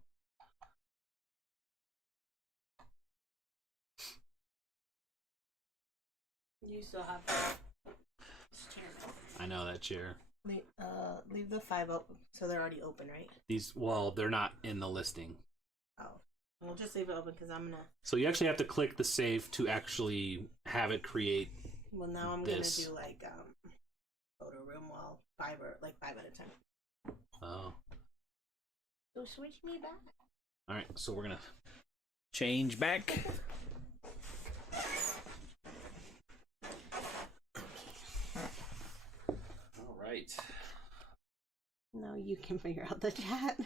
You still have this chair. I know that chair. Leave the 5 open, so they're already open, right? Well, they're not in the listing. Oh, we'll just leave it open because I'm gonna. So you actually have to click the save to actually have it create. Well, now I'm this. gonna do like photo room while 5 at a time. Oh. So switch me back. All right, so we're gonna change back. All right. Now you can figure out the chat.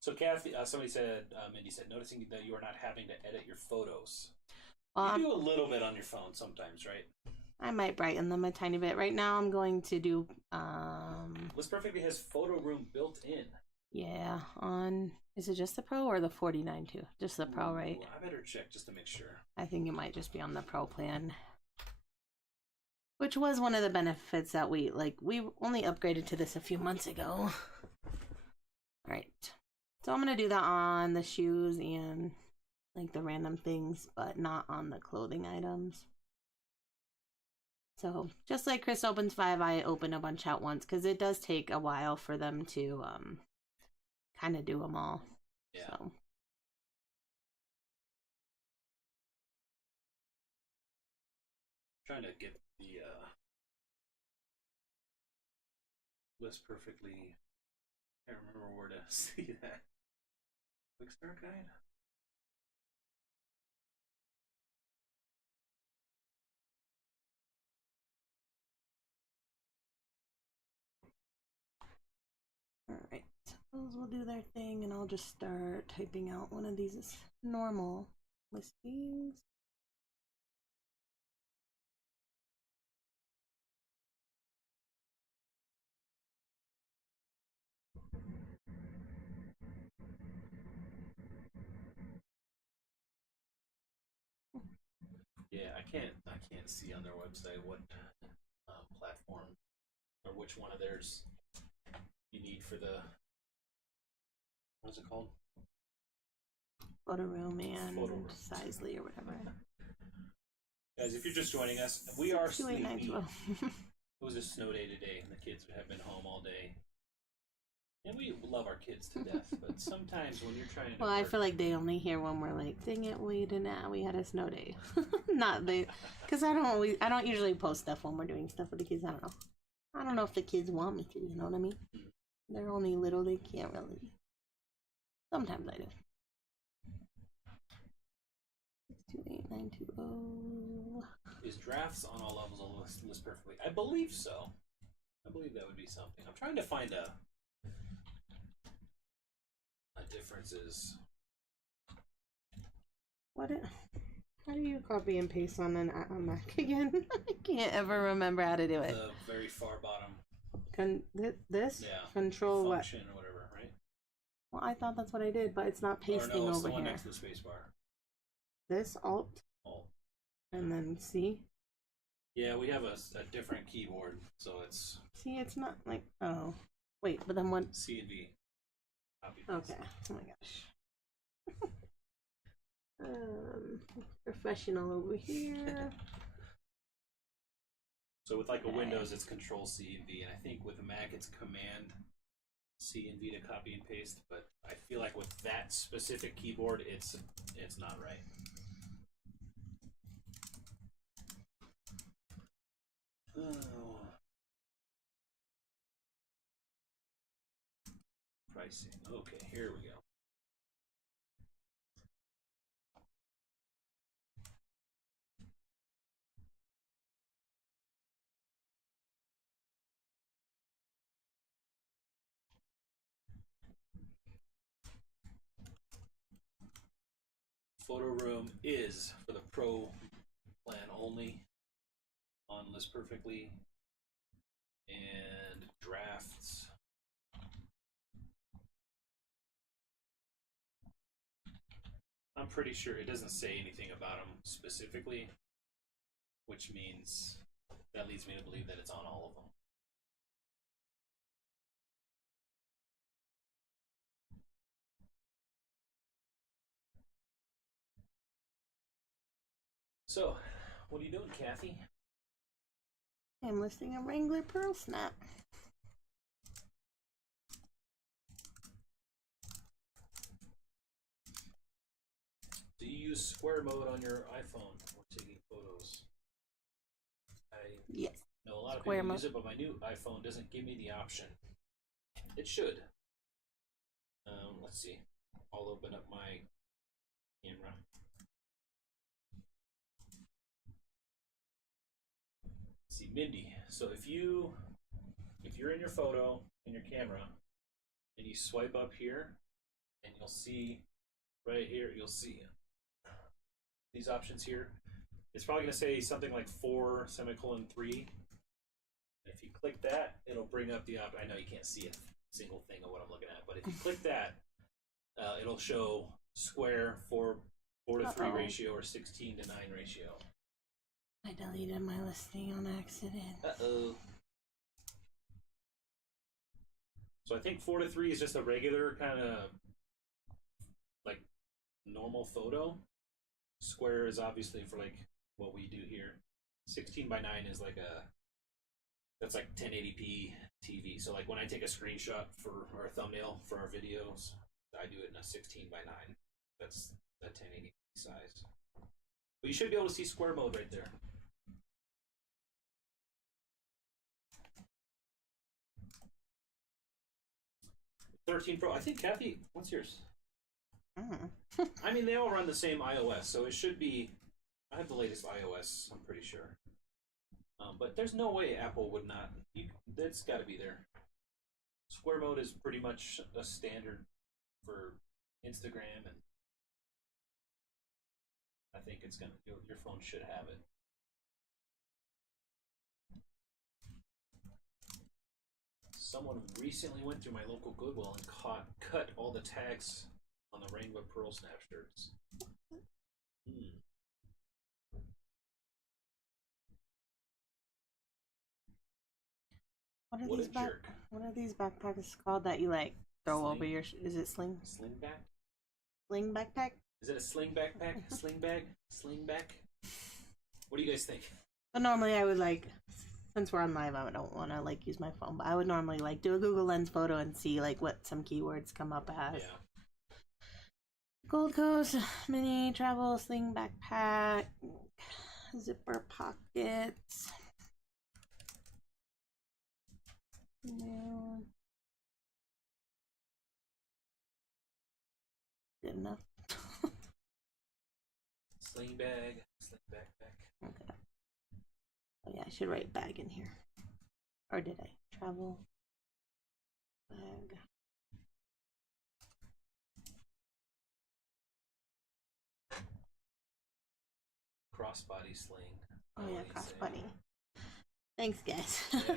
So Kathy, somebody said, Mindy said, noticing that you are not having to edit your photos. You do a little bit on your phone sometimes, right? I might brighten them a tiny bit. Right now I'm going to do List Perfectly has photo room built in. yeah, is it just the Pro or the 49 too? Just the Pro, right? Ooh, I better check just to make sure. I think it might just be on the Pro plan. Which was one of the benefits that we only upgraded to this a few months ago. Alright. So I'm gonna do that on the shoes and like the random things, but not on the clothing items. So just like Chris opens 5, I open a bunch at once because it does take a while for them to kind of do them all. Yeah. So. Trying to get the List Perfectly. I can't remember where to see that. Quick start guide. Alright, those will do their thing, and I'll just start typing out one of these normal listings. Yeah, I can't see on their website what platform or which one of theirs you need for the, what's it called? Photo room and Photo room. Sizely or whatever. Guys, if you're just joining us, we are sleepy. 28920. It was a snow day today, and the kids have been home all day. And we love our kids to death, but sometimes when you're trying to Well, I feel like they only hear when we're like, "Dang it, we had a snow day." Not they, because I don't usually post stuff when we're doing stuff with the kids. I don't know if the kids want me to. You know what I mean? They're only little; they can't really. Sometimes I do. 28920. Is drafts on all levels will list perfectly? I believe so. I believe that would be something. I'm trying to find a differences. How do you copy and paste on a Mac again? I can't ever remember how to do it. The very far bottom. This? Yeah. Control function or whatever, right? Well, I thought that's what I did, but it's not pasting or no, it's over the one here. next to the space bar. This Alt. Alt. And then C. Yeah, we have a different keyboard, so it's. See, it's not like wait, but then what? C and V. Copy. Okay. Oh my gosh. Professional over here. So with like a Windows, it's Control C and V, and I think with a Mac, it's Command C and V to copy and paste. But I feel like with that specific keyboard, it's not right. Oh. Pricing. Okay, here we go. Photo room is for the Pro plan only on List Perfectly, and drafts. I'm pretty sure it doesn't say anything about them specifically, which means that leads me to believe that it's on all of them. So, what are you doing, Kathy? I'm listing a Wrangler Pearl Snap. Do you use square mode on your iPhone when taking photos? Yes. know a lot of Square people mode. use it, but my new iPhone doesn't give me the option. It should. Let's see. I'll open up my camera. Let's see, Mindy. So if you're in your photo in your camera and you swipe up here, and you'll see right here, you'll see these options here. It's probably going to say something like 4:3. If you click that, it'll bring up the option. I know you can't see a single thing of what I'm looking at, but if you click that, it'll show square 4:3 ratio or 16:9 ratio. I deleted my listing on accident. Uh-oh. So I think 4:3 is just a regular kind of like normal photo. Square is obviously for like what we do here. 16:9 is like that's like 1080p TV. So like when I take a screenshot for our thumbnail for our videos, I do it in a 16:9. That's that 1080p size. But you should be able to see square mode right there. '13 Pro. I think Kathy, what's yours? Mm. I mean, they all run the same iOS, so it should be. I have the latest iOS, I'm pretty sure. But there's no way Apple would not. That's got to be there. Square mode is pretty much a standard for Instagram, and I think it's gonna. Your phone should have it. Someone recently went through my local Goodwill and cut all the tags on the Rainbow Pearl Snap shirts. What are jerk. What are these backpacks called that you like throw Sling? over your? Is it sling? Sling back? Sling backpack? Is it a sling backpack? Sling bag? Sling back? What do you guys think? But normally I would like, since we're on live, I don't want to like use my phone, but I would normally like do a Google Lens photo and see like what some keywords come up as. Yeah. Gold Coast mini travel sling backpack, zipper pockets. No. Good enough. Sling bag, sling backpack. Okay. Oh yeah, I should write bag in here. Or did I? Travel bag. Crossbody sling. Oh yeah, crossbody. Thanks, guys. Yeah.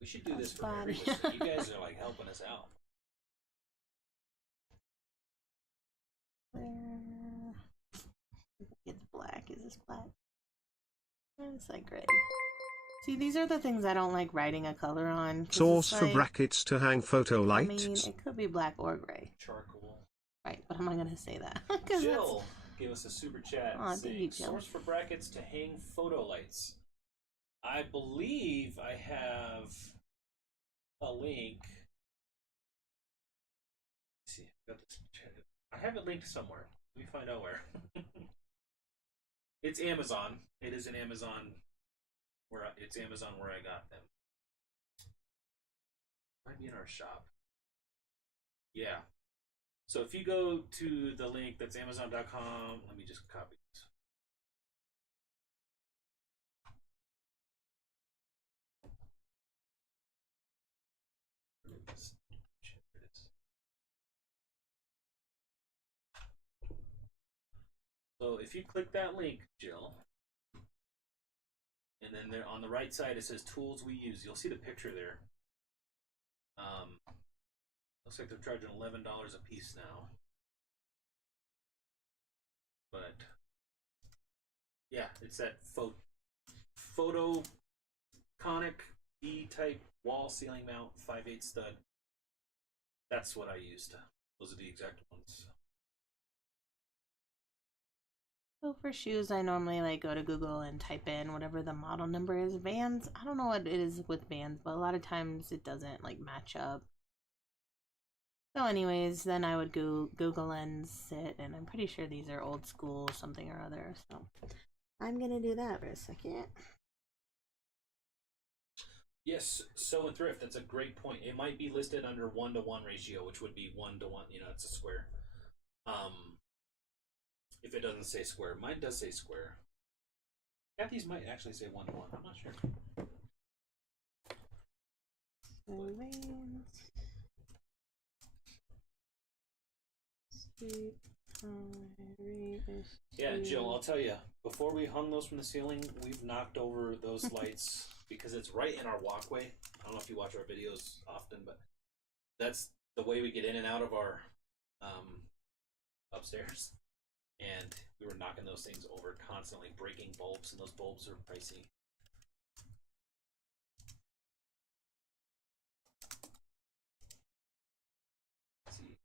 We should do this for every listener. You guys are like helping us out. It's black. Is this black? It's like gray. See, these are the things I don't like writing a color on. Source like, for brackets to hang photo I lights. mean, it could be black or gray. Charcoal. Right, but I'm not going to say that. Jill gave us a super chat saying, Jill. source for brackets to hang photo lights. I believe I have a link. Let's see, I have it linked somewhere. Let me find out where. It's Amazon. It is an Amazon. It's Amazon where I got them. Might be in our shop. Yeah. So if you go to the link that's Amazon.com, let me just copy this. So if you click that link, Jill, and then there on the right side it says tools we use. You'll see the picture there. Looks like they're charging $11 a piece now. But yeah, it's that photoconic E-type wall ceiling mount 5/8 stud. That's what I used. Those are the exact ones. So for shoes, I normally like go to Google and type in whatever the model number is. Vans, I don't know what it is with Vans, but a lot of times it doesn't like match up. So anyways, then I would Google Lens it, and I'm pretty sure these are old school something or other. So I'm gonna do that for a second. Yes, so in Thrift, that's a great point. It might be listed under 1-to-1 ratio, which would be 1-to-1. You know, it's a square. If it doesn't say square, mine does say square. Kathy's might actually say 1-to-1. I'm not sure. Yeah, Jill, I'll tell you, before we hung those from the ceiling, we've knocked over those lights because it's right in our walkway. I don't know if you watch our videos often, but that's the way we get in and out of our upstairs. And we were knocking those things over constantly, breaking bulbs, and those bulbs are pricey. Let's see.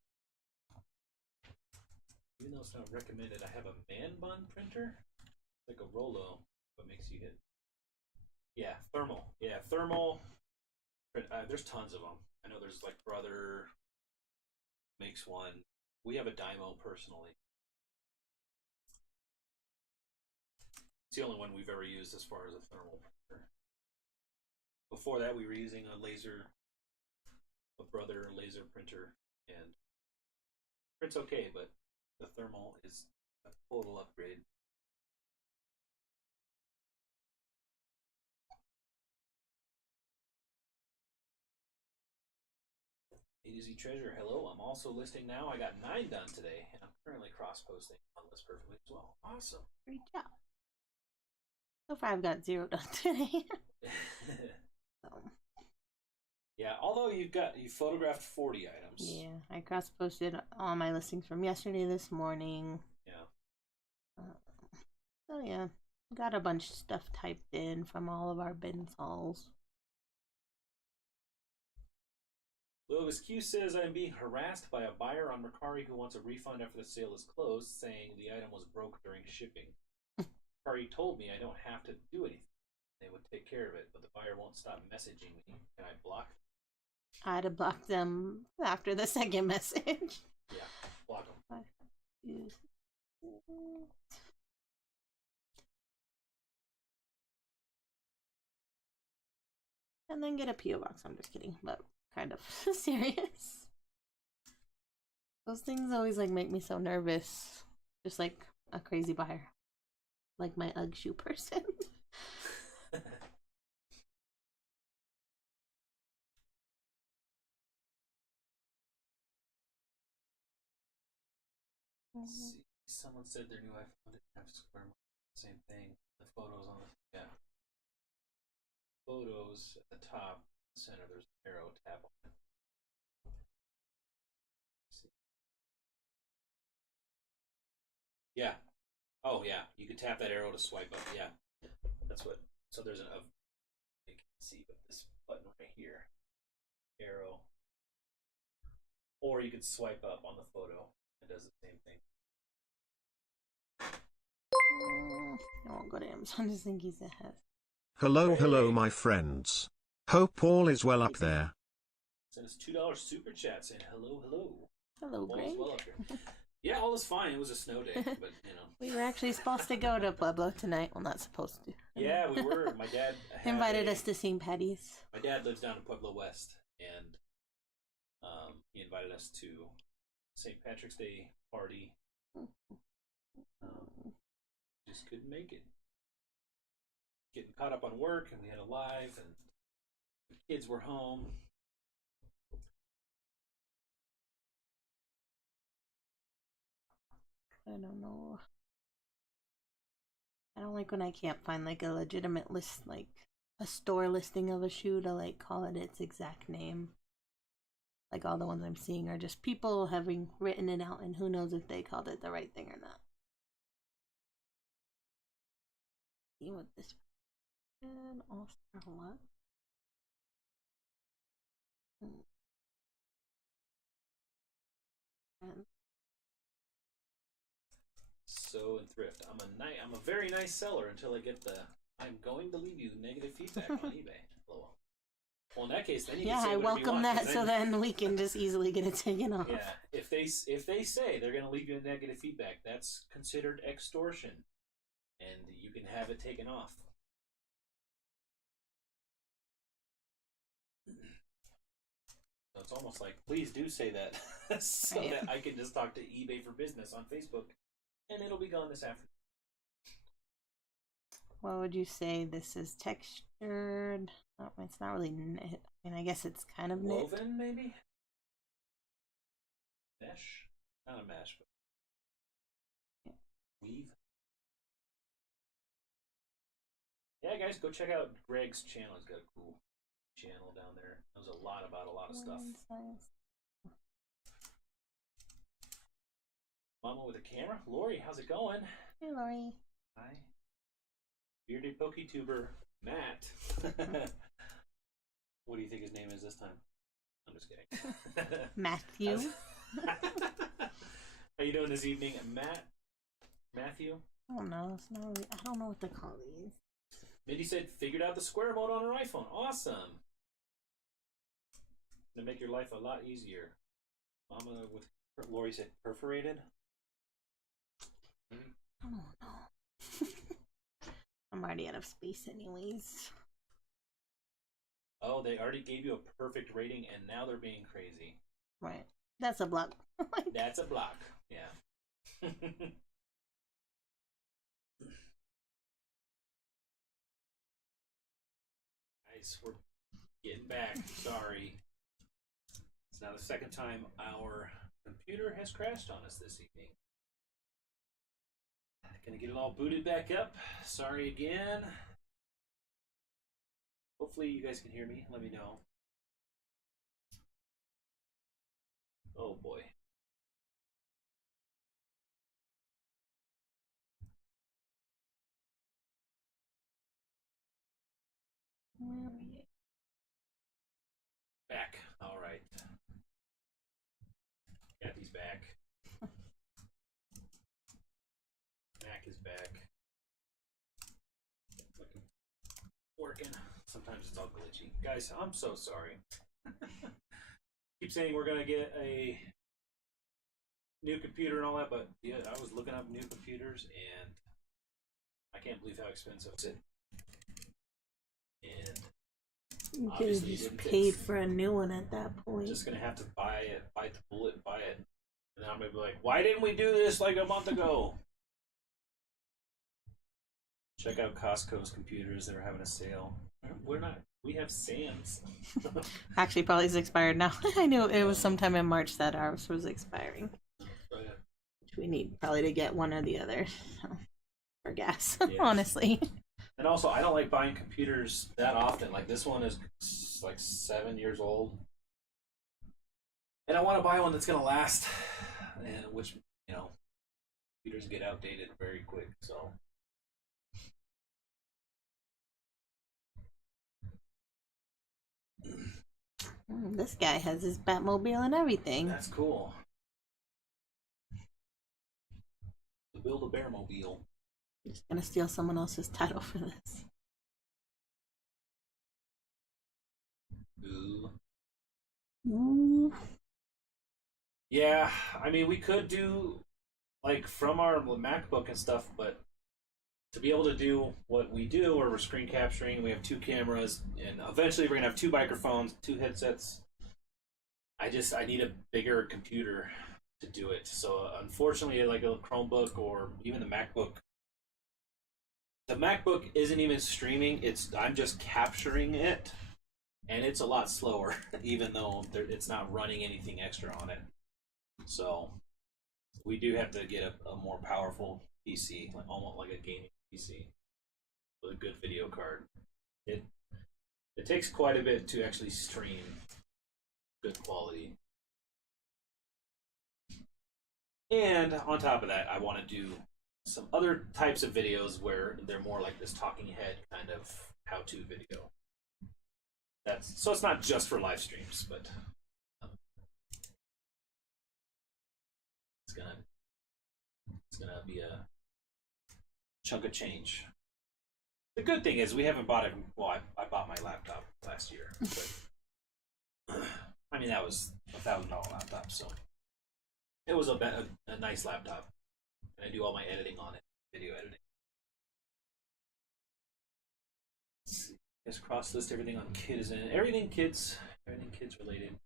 Even though it's not recommended, I have a man bun printer. It's like a Rolo, but makes you hit. Yeah, thermal. Yeah, thermal. There's tons of them. I know there's like Brother makes one. We have a Dymo personally. It's the only one we've ever used as far as a thermal printer. Before that, we were using a Brother laser printer, and It's okay, but the thermal is a total upgrade. A to Z Treasure, hello. I'm also listing now. I got 9 done today, and I'm currently cross-posting on List Perfectly as well. Awesome. Great job. So far, I've got 0 done today. So, yeah, although you photographed 40 items. yeah, I cross-posted all my listings from yesterday this morning. Yeah. So yeah, got a bunch of stuff typed in from all of our bin hauls. Lovis Q says, I'm being harassed by a buyer on Mercari who wants a refund after the sale is closed, saying the item was broke during shipping. Mercari told me I don't have to do anything. They would take care of it, but the buyer won't stop messaging me. Can I block them? I had to block them after the second message. Yeah, block them. And then get a P.O. box. I'm just kidding, but kind of serious. Those things always like make me so nervous. Just like a crazy buyer. Like my UGG shoe person. See, someone said their new iPhone didn't have square marks. Same thing. The photos on the photos at the top, center. There's an arrow. Tap on it. See. Yeah. Oh yeah. You can tap that arrow to swipe up. Yeah. That's what. So there's an. You can see, but this button right here, arrow. Or you could swipe up on the photo. It does the same thing. I won't go to Amazon just in case it has. Hello, my friends. Hope all is well up there. Send us $2 super chat saying hello. Hello, All Greg. is well up here. Yeah, all is fine. It was a snow day, but you know. We were actually supposed to go to Pueblo tonight. Well, not supposed to. Yeah, we were. My dad invited us to St. Patty's. My dad lives down in Pueblo West, and he invited us to St. Patrick's Day party. Just couldn't make it. Getting caught up on work, and we had a live, and the kids were home. I don't know. I don't like when I can't find like a legitimate list, like a store listing of a shoe to like call it its exact name. Like all the ones I'm seeing are just people having written it out, and who knows if they called it the right thing or not. See what this and All-Star what? And So in Thrift, I'm a very nice seller until I get the I'm going to leave you negative feedback on eBay. Well, in that case, then you yeah, can say I whatever you welcome want, that. So then we can just easily get it taken off. Yeah, if they say they're going to leave you negative feedback, that's considered extortion, and you can have it taken off. So it's almost like, please do say that, so Right. that I can just talk to eBay for Business on Facebook, and it'll be gone this afternoon. What would you say this is textured? Oh, it's not really knit. I mean, I guess it's kind of knit. Woven, maybe? Mesh? Not a mesh, but weave. Yeah, guys, go check out Greg's channel. He's got a cool channel down there. Knows a lot about a lot of stuff. Mama with a camera. Lori, how's it going? Hey, Lori. Hi. Bearded PokeTuber Matt. What do you think his name is this time? I'm just kidding. Matthew. How you doing this evening, Matt? Matthew? I don't know. It's not really, I don't know what to call these. Mindy said, figured out the square mode on her iPhone. Awesome. Gonna make your life a lot easier. Mama with Lori said perforated. I don't know. I'm already out of space anyways. Oh, they already gave you a perfect rating and now they're being crazy. Right. That's a block. That's a block. Yeah. Guys, we're getting back. Sorry. It's now the second time our computer has crashed on us this evening. Gonna get it all booted back up. Sorry again. Hopefully you guys can hear me. Let me know. Oh boy. Back. All right. Kathy's back. Mac is back. Working. Sometimes it's all glitchy. Guys, I'm so sorry. Keep saying we're gonna get a new computer and all that, but yeah, I was looking up new computers and I can't believe how expensive it's. And you could have just paid for a new one at that point. Just gonna have to buy it, bite the bullet, buy it, and then I'm gonna be like, why didn't we do this like a month ago? Check out Costco's computers; they're having a sale. We're not. We have Sam's. Actually, probably is expired now. I knew it was sometime in March that ours was expiring. Which we need probably to get one or the other for gas, yes. Honestly. And also, I don't like buying computers that often. Like this one is like 7 years old, and I want to buy one that's gonna last, and which computers get outdated very quick. So. This guy has his Batmobile and everything. That's cool. The Build-A-Bear-Mobile. Just gonna steal someone else's title for this. Ooh. Ooh. Yeah, I mean, we could do, like, from our MacBook and stuff, but to be able to do what we do, where we're screen capturing, we have 2 cameras, and eventually we're going to have 2 microphones, 2 headsets. I need a bigger computer to do it. So unfortunately, like a Chromebook or even the MacBook isn't even streaming. I'm just capturing it, and it's a lot slower, even though it's not running anything extra on it. So we do have to get a more powerful PC, like almost like a gaming PC with a good video card. It takes quite a bit to actually stream good quality. And on top of that, I want to do some other types of videos where they're more like this talking head kind of how-to video. So it's not just for live streams, but it's gonna be a chunk of change. The good thing is we haven't bought it. Well, I bought my laptop last year, but I mean that was $1,000 laptop, so it was a nice laptop, and I do all my editing on it, video editing. Just cross list everything on Kittison, everything kids related.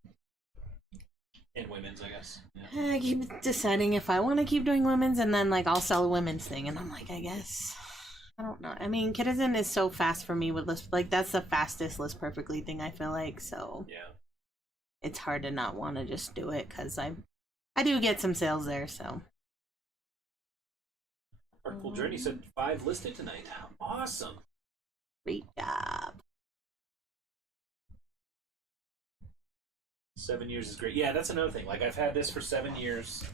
And women's, I guess. Yeah. I keep deciding if I want to keep doing women's, and then like I'll sell a women's thing, and I'm like, I guess I don't know. I mean, Kittison is so fast for me with list. Like that's the fastest list perfectly thing I feel like. So yeah, it's hard to not want to just do it because I do get some sales there. So our cool journey said 5 listed tonight. Awesome. Great job. 7 years is great. Yeah, that's another thing. Like I've had this for 7 years.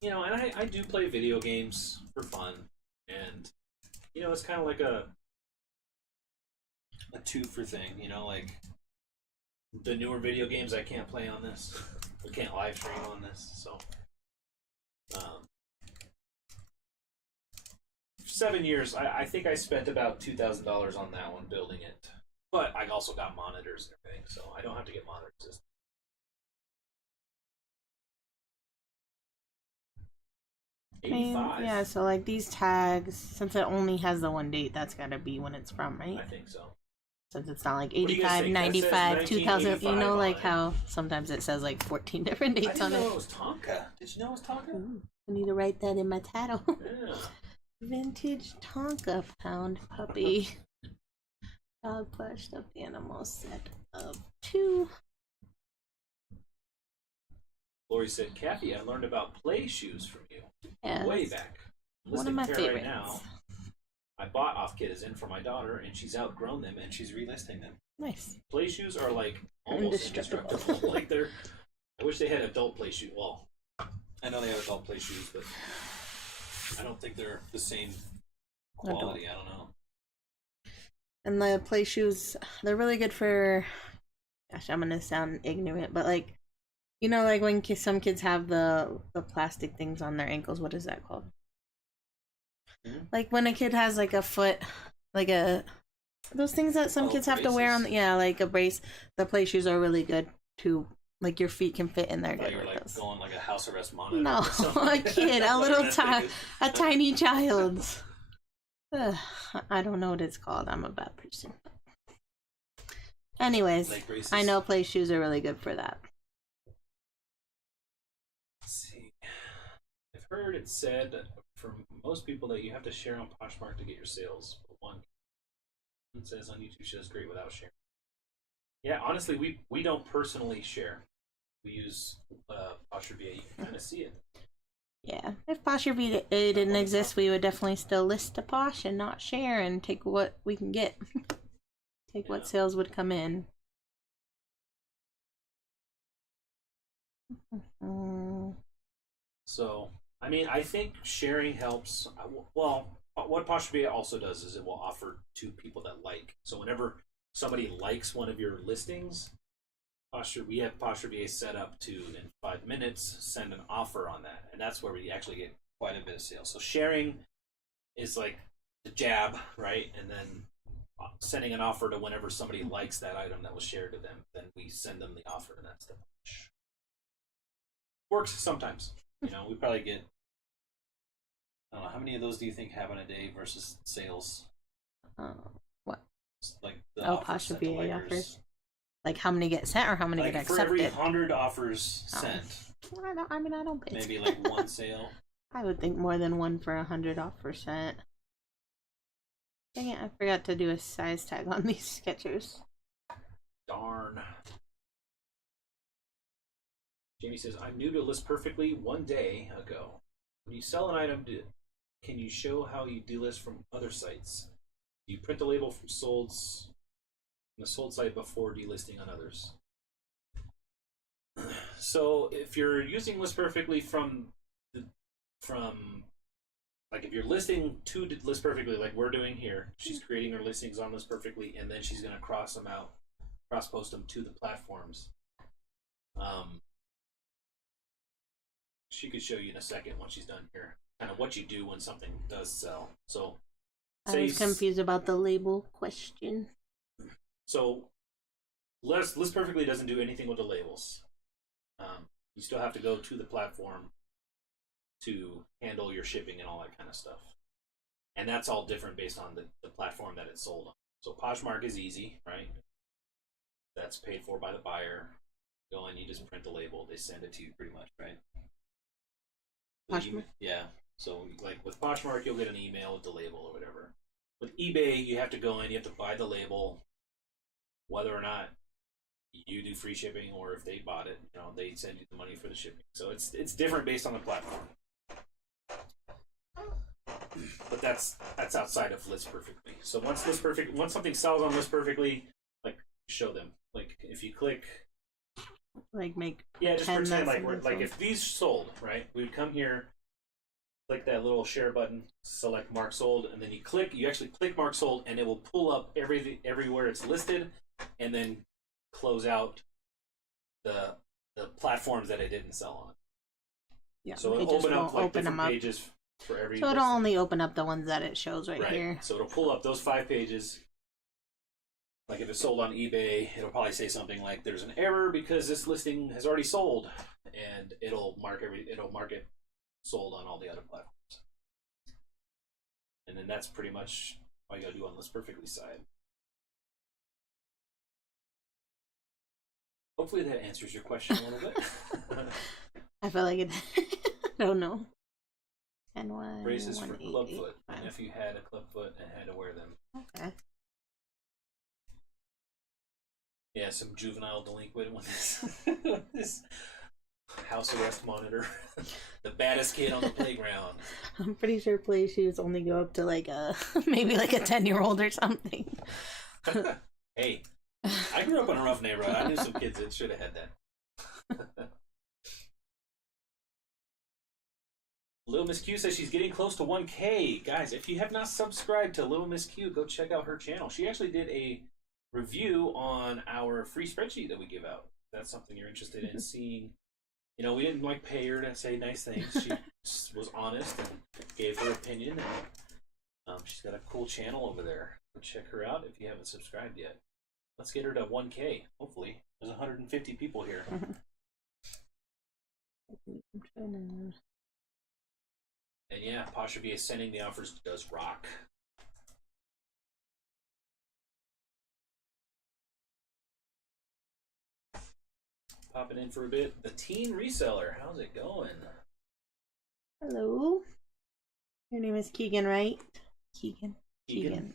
And I do play video games for fun, and it's kind of like a two-for thing. Like the newer video games I can't play on this. We can't live stream on this, so 7 years. I think I spent about $2,000 on that one building it. But I also got monitors and everything, so I don't have to get monitors. I mean, yeah, so like these tags, since it only has the one date, that's gotta be when it's from, right? I think so. Since it's not like What do you guys 85, think? That says 95, 2000, you know, 1985 like on it. how sometimes it says like 14 different I dates didn't on know it. it was Tonka. Did you know it was Tonka? Ooh, I need to write that in my title. Yeah. Vintage Tonka pound puppy. Dog plush stuffed animal set of 2. Lori said, Kathy, I learned about play shoes from you Yes. way back. I'm One of listening my to her favorites. right now. I bought off Kittison for my daughter, and she's outgrown them, and she's relisting them. Nice. Play shoes are like almost indestructible. Like they're. I wish they had adult play shoes. Well, I know they have adult play shoes, but I don't think they're the same quality. I don't know. And the play shoes, they're really good for. Gosh, I'm gonna sound ignorant, but like, you know, like when some kids have the plastic things on their ankles. What is that called? Mm-hmm. Like when a kid has like a foot, like those things that some kids have to wear on. Yeah, like a brace. The play shoes are really good too. Like your feet can fit in there good You're with like those. going like a house arrest monitor. No, or something. a kid, a little Whatever that thing is. a tiny child. I don't know what it's called. I'm a bad person. Anyways, Leg braces. I know play shoes are really good for that. Let's see. I've heard it said from most people that you have to share on Poshmark to get your sales. But one says on YouTube she does great without sharing. Yeah, honestly, we don't personally share. We use Poshmark. You can kind of see it. Yeah, if Posh VA didn't exist, we would definitely still list to Posh and not share and take what we can get. Take what sales would come in. So, I mean, I think sharing helps. Well, what Poshmark also does is it will offer to people that like. So whenever somebody likes one of your listings, we have Poshmark set up to, in 5 minutes, send an offer on that. And that's where we actually get quite a bit of sales. So sharing is like the jab, right? And then sending an offer to whenever somebody likes that item that was shared to them, then we send them the offer, and that's the push. Works sometimes. You know, we probably get, I don't know, how many of those do you think happen a day versus sales? What? Like the Posh sent to VA likers. offers. Like how many get sent or how many Like get for accepted? every 100 offers sent, I don't pay maybe like one sale. I would think more than one for 100%. Dang it, I forgot to do a size tag on these sketchers. Darn. Jamie says, I'm new to List Perfectly 1 day ago. When you sell an item, can you show how you delist from other sites? Do you print the label from the sold site before delisting on others? So if you're using List Perfectly from like if you're listing to List Perfectly like we're doing here, she's creating her listings on List Perfectly and then she's going to cross post them to the platforms. She could show you in a second once she's done here, kind of what you do when something does sell. So I was confused about the label question. So List Perfectly doesn't do anything with the labels. You still have to go to the platform to handle your shipping and all that kind of stuff. And that's all different based on the platform that it's sold on. So Poshmark is easy, right? That's paid for by the buyer. Go in, you just print the label. They send it to you pretty much, right? Poshmark? Yeah. So like with Poshmark, you'll get an email with the label or whatever. With eBay, you have to go in, you have to buy the label, whether or not you do free shipping or if they bought it, you know, they send you the money for the shipping. So it's different based on the platform. But that's outside of List Perfectly. So once something sells on List Perfectly, like show them. Like if you click, Like make just pretend like we're like sold. if these sold, right? We would come here, click that little share button, select Mark Sold, and then you actually click Mark Sold, and it will pull up everywhere it's listed, and then close out the platforms that it didn't sell on. Yeah, So it'll open up like different pages for every. So it'll only open up the ones that it shows right here. So it'll pull up those 5 pages. Like if it's sold on eBay, it'll probably say something like, "There's an error because this listing has already sold," and it'll mark it sold on all the other platforms. And then that's pretty much all you gotta do on List Perfectly side. Hopefully that answers your question a little bit. I feel like it. I don't know. 10-1. Braces for clubfoot. If you had a clubfoot and had to wear them. Okay. Yeah, some juvenile delinquent with this house arrest monitor. The baddest kid on the playground. I'm pretty sure play shoes only go up to like a maybe like a 10-year-old or something. Hey, I grew up in a rough neighborhood. I knew some kids that should have had that. Little Miss Q says she's getting close to 1K. Guys, if you have not subscribed to Little Miss Q, go check out her channel. She actually did a review on our free spreadsheet that we give out. If that's something you're interested in seeing. You know, we didn't like pay her to say nice things. She just was honest and gave her opinion. And she's got a cool channel over there. Go check her out if you haven't subscribed yet. Let's get her to 1K, hopefully. There's 150 people here. I'm trying to... And yeah, Poshmark is sending the offers does rock. Popping in for a bit. The teen reseller, how's it going? Hello. Your name is Keegan, right? Keegan.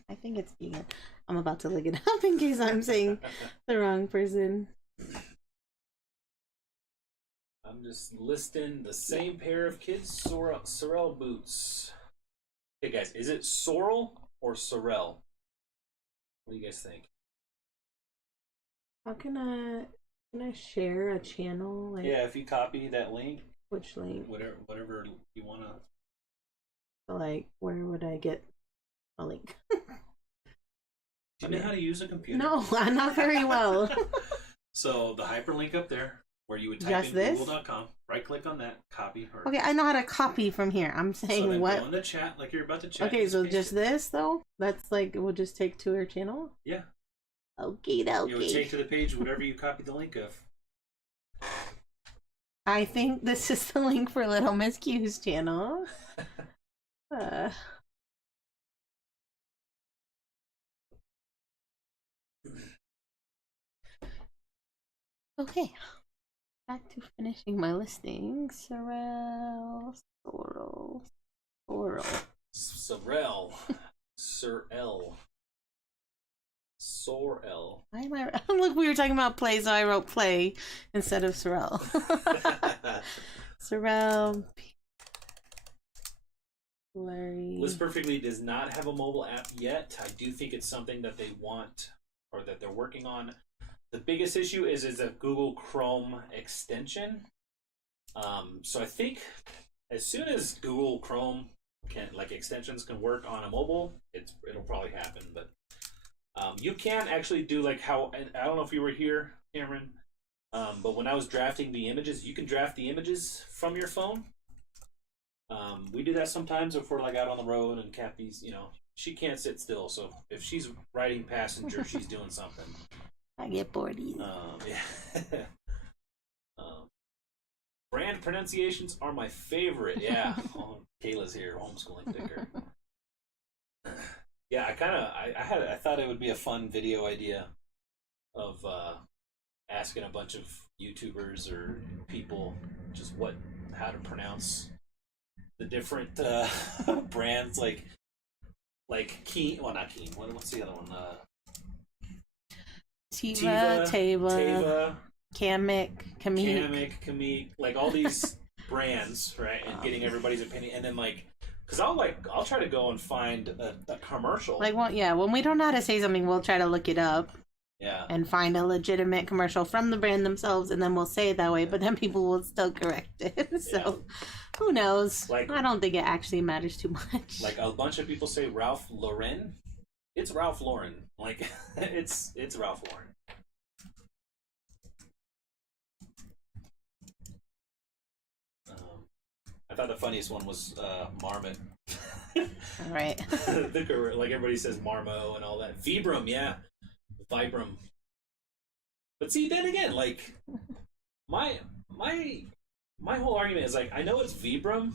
I think it's Keegan. I'm about to look it up in case I'm saying the wrong person. I'm just listing the same pair of kids Sorel boots. Okay, guys, is it Sorel or Sorel? What do you guys think? How can I share a channel? Like, Yeah, if you copy that link, which link? whatever you wanna. Like, where would I get a link? Do you know how to use a computer? No, I'm not very well. So the hyperlink up there, where you would type Just in this? google.com, right click on that, copy her. Okay, I know how to copy from here. I'm So saying then what? go in the chat like you're about to chat. Okay, so paste just it. this though? That's like, we'll just take to her channel? Yeah. Okay. You would take to the page whatever you copied the link of. I think this is the link for Little Miss Q's channel. Okay. Back to finishing my listing. Sorel. Sorel. Why am I? Look, we were talking about play, so I wrote play instead of Sorel. Sorel. Larry. List Perfectly does not have a mobile app yet. I do think it's something that they want or that they're working on. The biggest issue is a Google Chrome extension. So I think as soon as Google Chrome extensions can work on a mobile, it'll probably happen. But you can actually do like how, and I don't know if you were here, Cameron, but when I was drafting the images, you can draft the images from your phone. We do that sometimes if we're like out on the road and Kathy's, she can't sit still. So if she's riding passenger, she's doing something. I get bored easy. Yeah. Brand pronunciations are my favorite. Yeah. Kayla's here, homeschooling thicker. Yeah, I thought it would be a fun video idea of asking a bunch of YouTubers or people just how to pronounce the different brands like Keen. Well, not Keen. What's the other one? Teva, Teva, Kamek, Kamik, like all these brands, right? And getting everybody's opinion, and then because I'll try to go and find a commercial. When we don't know how to say something, we'll try to look it up. Yeah. And find a legitimate commercial from the brand themselves, and then we'll say it that way. But then people will still correct it. So, who knows? I don't think it actually matters too much. Like a bunch of people say Ralph Lauren. It's Ralph Lauren. Like it's Ralph Lauren. I thought the funniest one was Marmot. All right. Like everybody says Marmo and all that. Vibram, yeah. Vibram. But see, then again, like my whole argument is I know it's Vibram,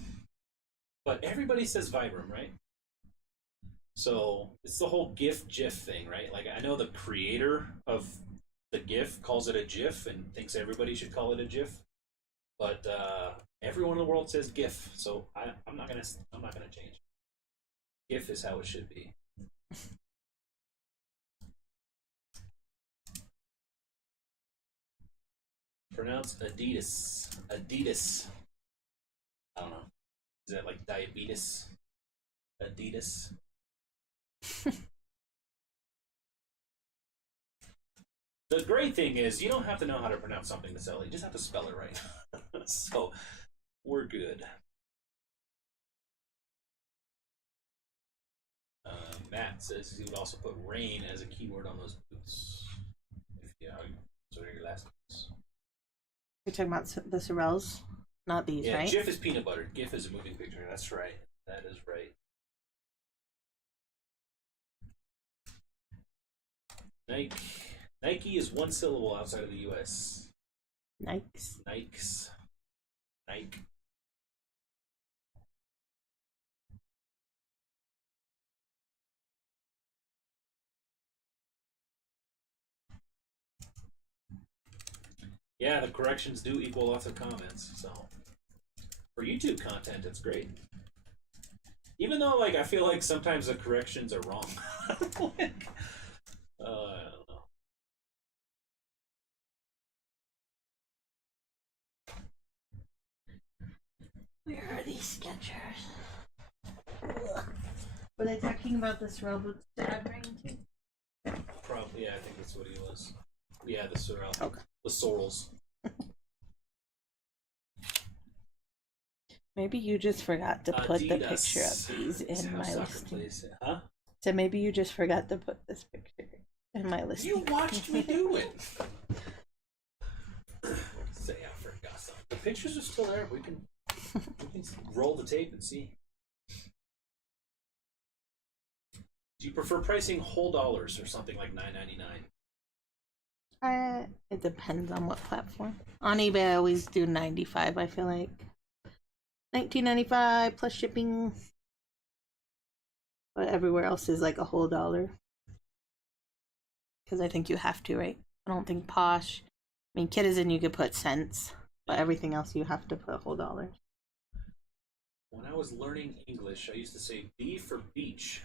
but everybody says Vibram, right? So it's the whole GIF thing, right? Like I know the creator of the GIF calls it a GIF and thinks everybody should call it a GIF, but everyone in the world says GIF, so I'm not gonna change. GIF is how it should be. Pronounce Adidas. Adidas. I don't know. Is that like diabetes? Adidas. The great thing is you don't have to know how to pronounce something to sell it. You just have to spell it right. So we're good. Matt says he would also put rain as a keyword on those boots. If yeah, so are your last boots. You're talking about the Sorels, not these, Yeah, right? GIF is peanut butter. GIF is a moving picture. That's right. That is right. Nike is one syllable outside of the U.S. Nikes. Nikes. Nike. Yeah, the corrections do equal lots of comments, so for YouTube content, it's great. Even though, like, I feel like sometimes the corrections are wrong. Like, I don't know. Where are these Skechers? Were they talking about the Sorel boots that I'm bringing to? Probably, yeah, I think that's what he was. Yeah, the Sorrel. Okay. The Sorrels. Maybe you just forgot to put the Adidas. picture of these in my Soccer listing. place. Huh? So maybe you just forgot to put this picture in my listing. You watched me do it. Say I forgot something. The pictures are still there. We can roll the tape and see. Do you prefer pricing whole dollars or something like $9.99? It depends on what platform. On eBay, I always do 95. I feel like $19.95 plus shipping, but everywhere else is like a whole dollar. Because I think you have to, right? I don't think Posh. I mean, Kittison you could put cents, but everything else you have to put a whole dollar. When I was learning English, I used to say B for beach.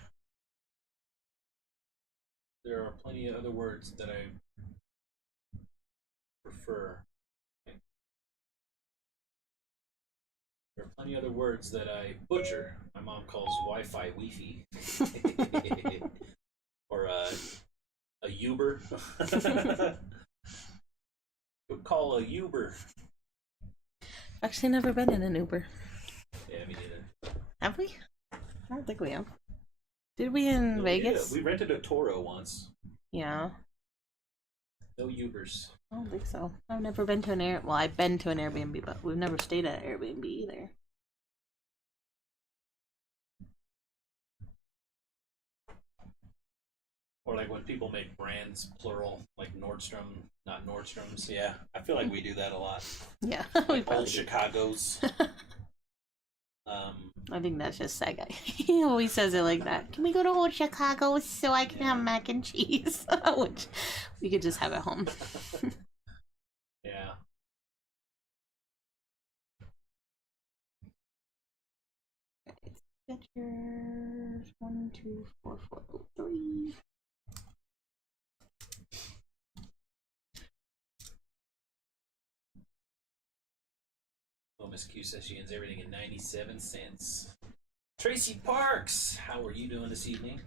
There are plenty of other words that I prefer. There are plenty of other words that I butcher. My mom calls Wi-Fi Wi-Fi. Or a Uber. Would call a Uber. Actually, never been in an Uber. Yeah, me neither. Have we? I don't think we have. Did we in No, Vegas? We rented a Toro once. Yeah. No Ubers. I don't think so. I've never been to an Air. Well, I've been to an Airbnb, but we've never stayed at an Airbnb either. Or like when people make brands plural, like Nordstrom, not Nordstroms. Yeah, I feel like we do that a lot. Yeah, we Like probably old do. Chicago's. I think that's just that guy. He always says it like that. Can we go to Old Chicago so I can have mac and cheese? Which we could just have at home. Yeah. Skechers 1, 2, 4, 4, 3. Oh, Miss Q says she ends everything in 97 cents. Tracy Parks, how are you doing this evening?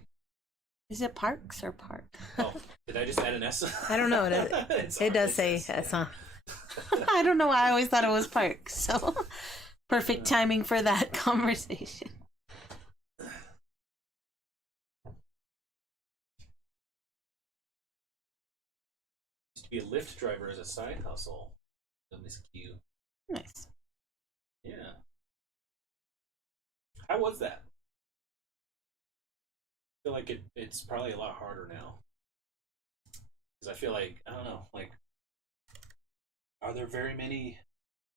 Is it Parks or Park? Oh, did I just add an S? I don't know. It does say S, huh? I don't know why I always thought it was Park. So perfect timing for that conversation. Used to be a Lyft driver as a side hustle. The Miss Q. Nice. Yeah. How was that? I feel like it's probably a lot harder now. Because I feel like, I don't know, like, are there very many,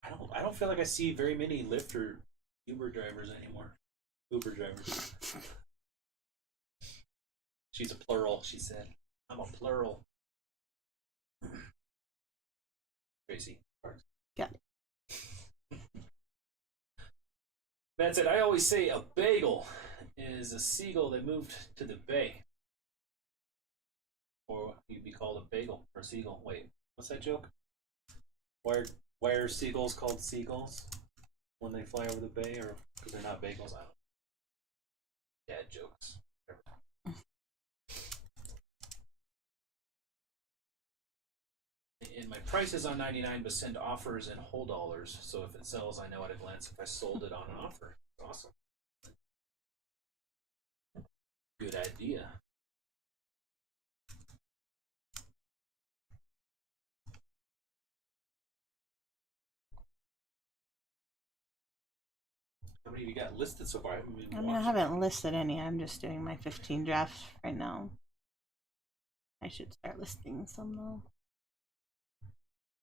I don't feel like I see very many Lyft or Uber drivers anymore. Uber drivers. She's a plural, she said. I'm a plural. Tracy. Got it. Matt said, I always say a bagel is a seagull that moved to the bay. Or you'd be called a bagel or seagull. Wait, what's that joke? Why are seagulls called seagulls when they fly over the bay, or because they're not bagels? I don't know. Dad jokes. And my price is on 99, but send offers and whole dollars. So if it sells, I know at a glance if I sold it on an offer. Awesome. Good idea. How many of you got listed so far? I haven't listed any. I'm just doing my 15 drafts right now. I should start listing some though.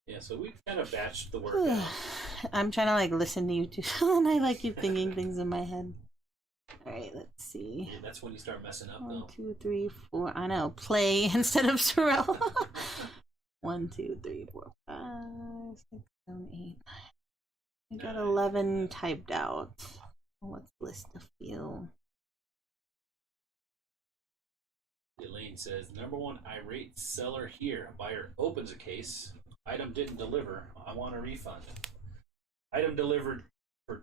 Yeah, so we've kind of batched the work out. I'm trying to like listen to you too, and I like keep thinking things in my head. All right, let's see. Yeah, that's when you start messing up, 1, though. 2, 3, 4. I know. Play instead of Sorrel. 1, 2, 3, 4, 5, 6, 7, 8, 9. I got 11 typed out. Let's list a few. Elaine says, #1 irate seller here. Buyer opens a case. Item didn't deliver. I want a refund. Item delivered per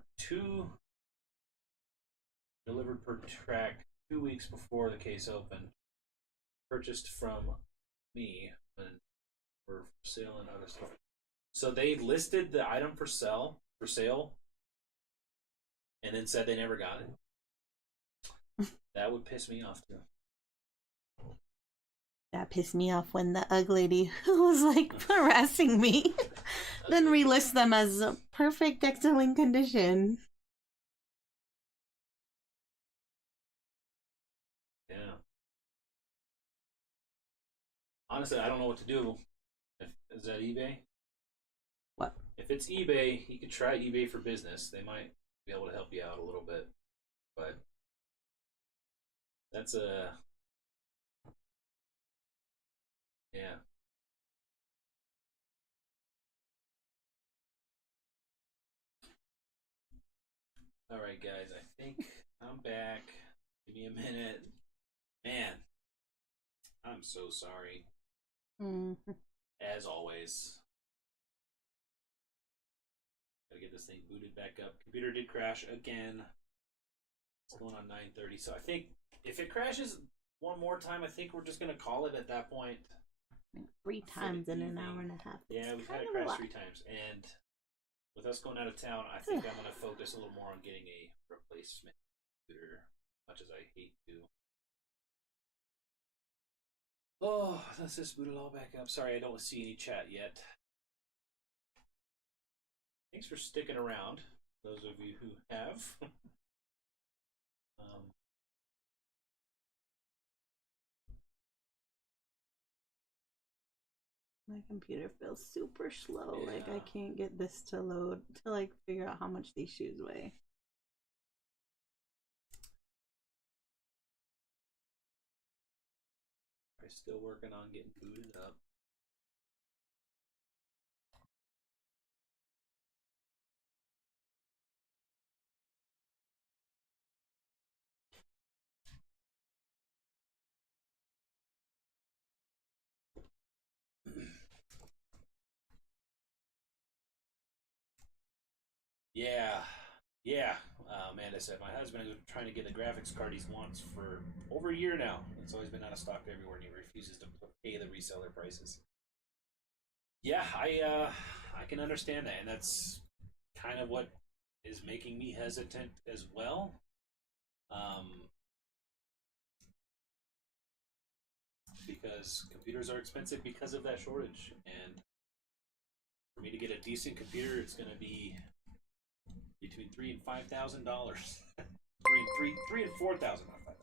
track 2 weeks before the case opened. Purchased from me and for sale and other stuff. So they listed the item for sale, and then said they never got it. That would piss me off too. That pissed me off when the UGG lady who was like harassing me then relist them as perfect, excellent condition. Yeah. Honestly, I don't know what to do. Is that eBay? What? If it's eBay, you could try eBay for Business. They might be able to help you out a little bit. But that's a... Yeah. All right, guys. I think I'm back. Give me a minute. Man, I'm so sorry. Mm-hmm. As always. Gotta get this thing booted back up. Computer did crash again. It's going on 9:30. So I think if it crashes one more time, I think we're just gonna call it at that point. 3 times in an hour and a half. Yeah, we've had it crash 3 times. And with us going out of town, I think I'm going to focus a little more on getting a replacement computer, much as I hate to. Oh, let's just boot it all back up. Sorry, I don't see any chat yet. Thanks for sticking around, those of you who have. My computer feels super slow. Yeah. Like I can't get this to load to like figure out how much these shoes weigh. I'm still working on getting booted up. Yeah. Amanda said, my husband is trying to get the graphics card he wants for over a year now. It's always been out of stock everywhere, and he refuses to pay the reseller prices. Yeah, I can understand that, and that's kind of what is making me hesitant as well. Because computers are expensive because of that shortage, and for me to get a decent computer, it's going to be between $3,000 and $5,000. three and 4,000, not 5,000.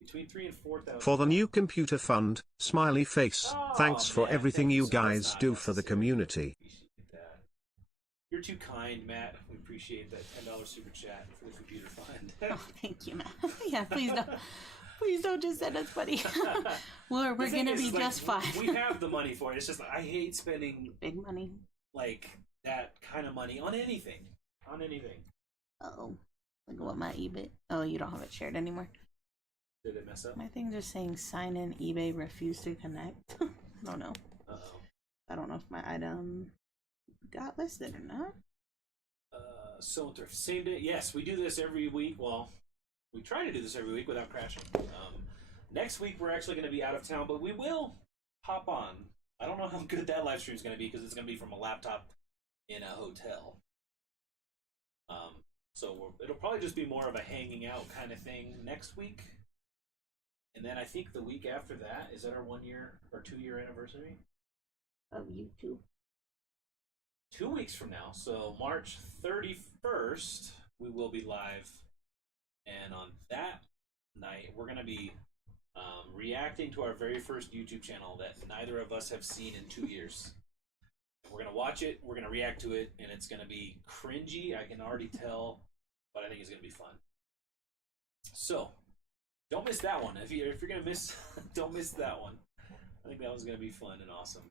Between 3,000 and 4,000. For the new computer fund, smiley face. Oh, Thanks for man, everything thank you so much. guys do for the community. Appreciate that. You're too kind, Matt. We appreciate that $10 super chat for the computer fund. Oh, thank you, Matt. Yeah, please don't just send us money. we're gonna be like, just fine. We have the money for it. It's just I hate spending Big money. like that kind of money on anything. On anything. Oh, look at what my eBay. Oh, you don't have it shared anymore. Did it mess up? My thing's just saying sign in eBay refused to connect. I don't know. Uh-oh. I don't know if my item got listed or not. So Thrift, same day. Yes, we do this every week. Well, we try to do this every week without crashing. Next week we're actually going to be out of town, but we will hop on. I don't know how good that live stream is going to be because it's going to be from a laptop in a hotel. So it'll probably just be more of a hanging out kind of thing next week. And then I think the week after that, is that our 1 year or 2 year anniversary? Of YouTube. 2 weeks from now, so March 31st, we will be live. And on that night, we're going to be reacting to our very first YouTube channel that neither of us have seen in 2 years. We're going to watch it, we're going to react to it, and it's going to be cringy, I can already tell, but I think it's going to be fun. So, don't miss that one. If you're going to miss, don't miss that one. I think that one's going to be fun and awesome.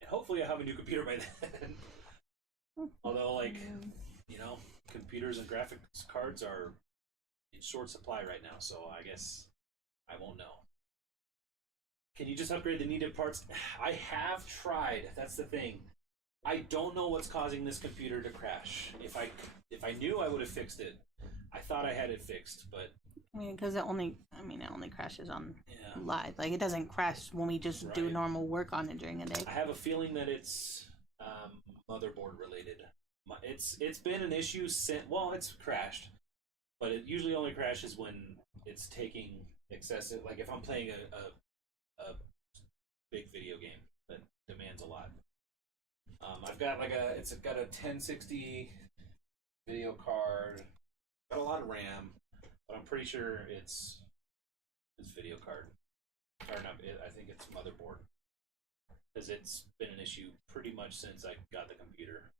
And hopefully I'll have a new computer by then. Although, like, you know, computers and graphics cards are in short supply right now, so I guess I won't know. Can you just upgrade the needed parts? I have tried. That's the thing. I don't know what's causing this computer to crash. If I knew, I would have fixed it. I thought I had it fixed, but I mean, because it only crashes on live. Like, it doesn't crash when we just do normal work on it during a day. I have a feeling that it's motherboard related. It's been an issue since, well, it's crashed, but it usually only crashes when it's taking excessive, like if I'm playing a big video game that demands a lot. I've got it's got a 1060 video card, got a lot of RAM, but I'm pretty sure it's video card, or not. I think it's motherboard, because it's been an issue pretty much since I got the computer.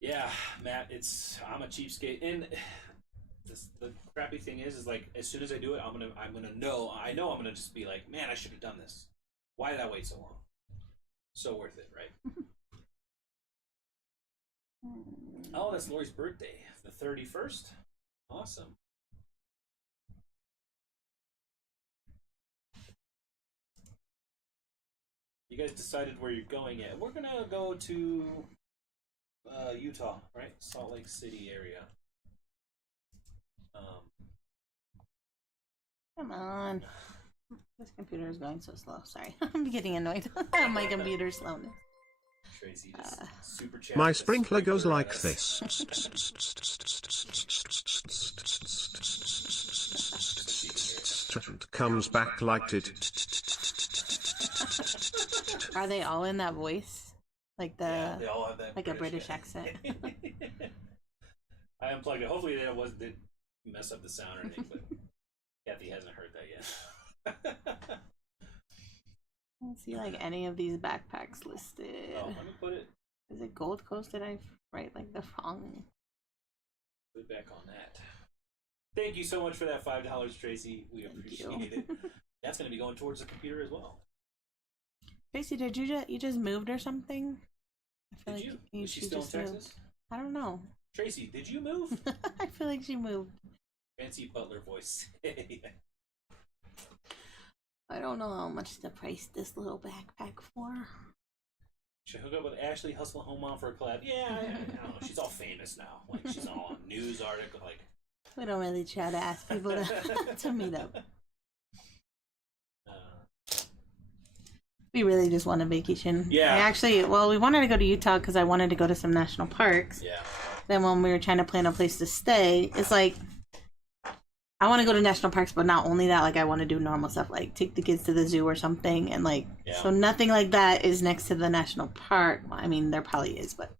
Yeah, Matt, I'm a cheapskate, and the crappy thing is like as soon as I do it, I'm gonna know I'm gonna just be like, man, I should have done this. Why did I wait so long? So worth it, right? Oh, that's Lori's birthday, the 31st. Awesome. You guys decided where you're going yet? We're gonna go to Utah, right? Salt Lake City area. Come on. This computer is going so slow. Sorry. I'm getting annoyed at my computer slowness. Tracy just super chat. My sprinkler goes like this. Comes back like it. Are they all in that voice? Like Yeah, they all have that like a British accent. I unplugged it. Hopefully that didn't mess up the sound or anything, but Kathy hasn't heard that yet. I don't see like any of these backpacks listed. Oh, let me put it. Is it Gold Coast? Did I write like the wrong? Put it back on that. Thank you so much for that $5, Tracy. We appreciate it. That's going to be going towards the computer as well. Tracy, did you just moved or something? I feel Did you? Is she still in Texas? Moved. I don't know. Tracy, did you move? I feel like she moved. Fancy butler voice. I don't know how much to price this little backpack for. Should hook up with Ashley, Hustle Home Mom for a collab. Yeah, I don't know. She's all famous now. Like she's all on news article. Like we don't really try to ask people to meet up. We really just want a vacation. Yeah. We wanted to go to Utah because I wanted to go to some national parks. Yeah. Then when we were trying to plan a place to stay, it's like, I want to go to national parks, but not only that, like I want to do normal stuff, like take the kids to the zoo or something. And like, so nothing like that is next to the national park. Well, I mean, there probably is, but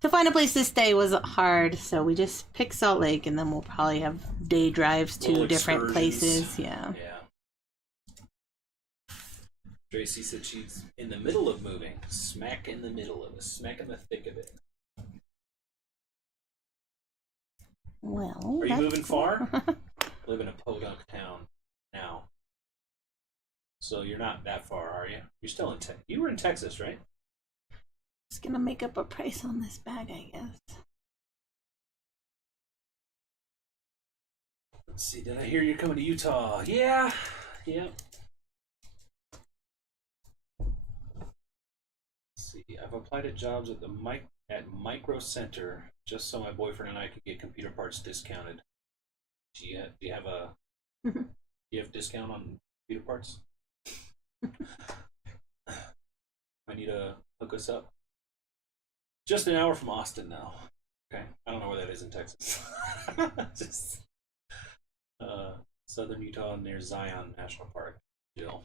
to find a place to stay was hard. So we just picked Salt Lake, and then we'll probably have day drives to different places. Yeah. Yeah. Tracy said she's in the middle of moving. Smack in the middle of it. Smack in the thick of it. Well, are you moving far? Live in a podunk town now. So you're not that far, are you? You're still in You were in Texas, right? Just gonna make up a price on this bag, I guess. Let's see. Did I hear you're coming to Utah? Yeah. Yeah. Let's see. I've applied to jobs at Micro Center just so my boyfriend and I could get computer parts discounted. Do you have a do you have discount on computer parts? I need to hook us up. Just an hour from Austin now. Okay, I don't know where that is in Texas. Just southern Utah near Zion National Park. Jill.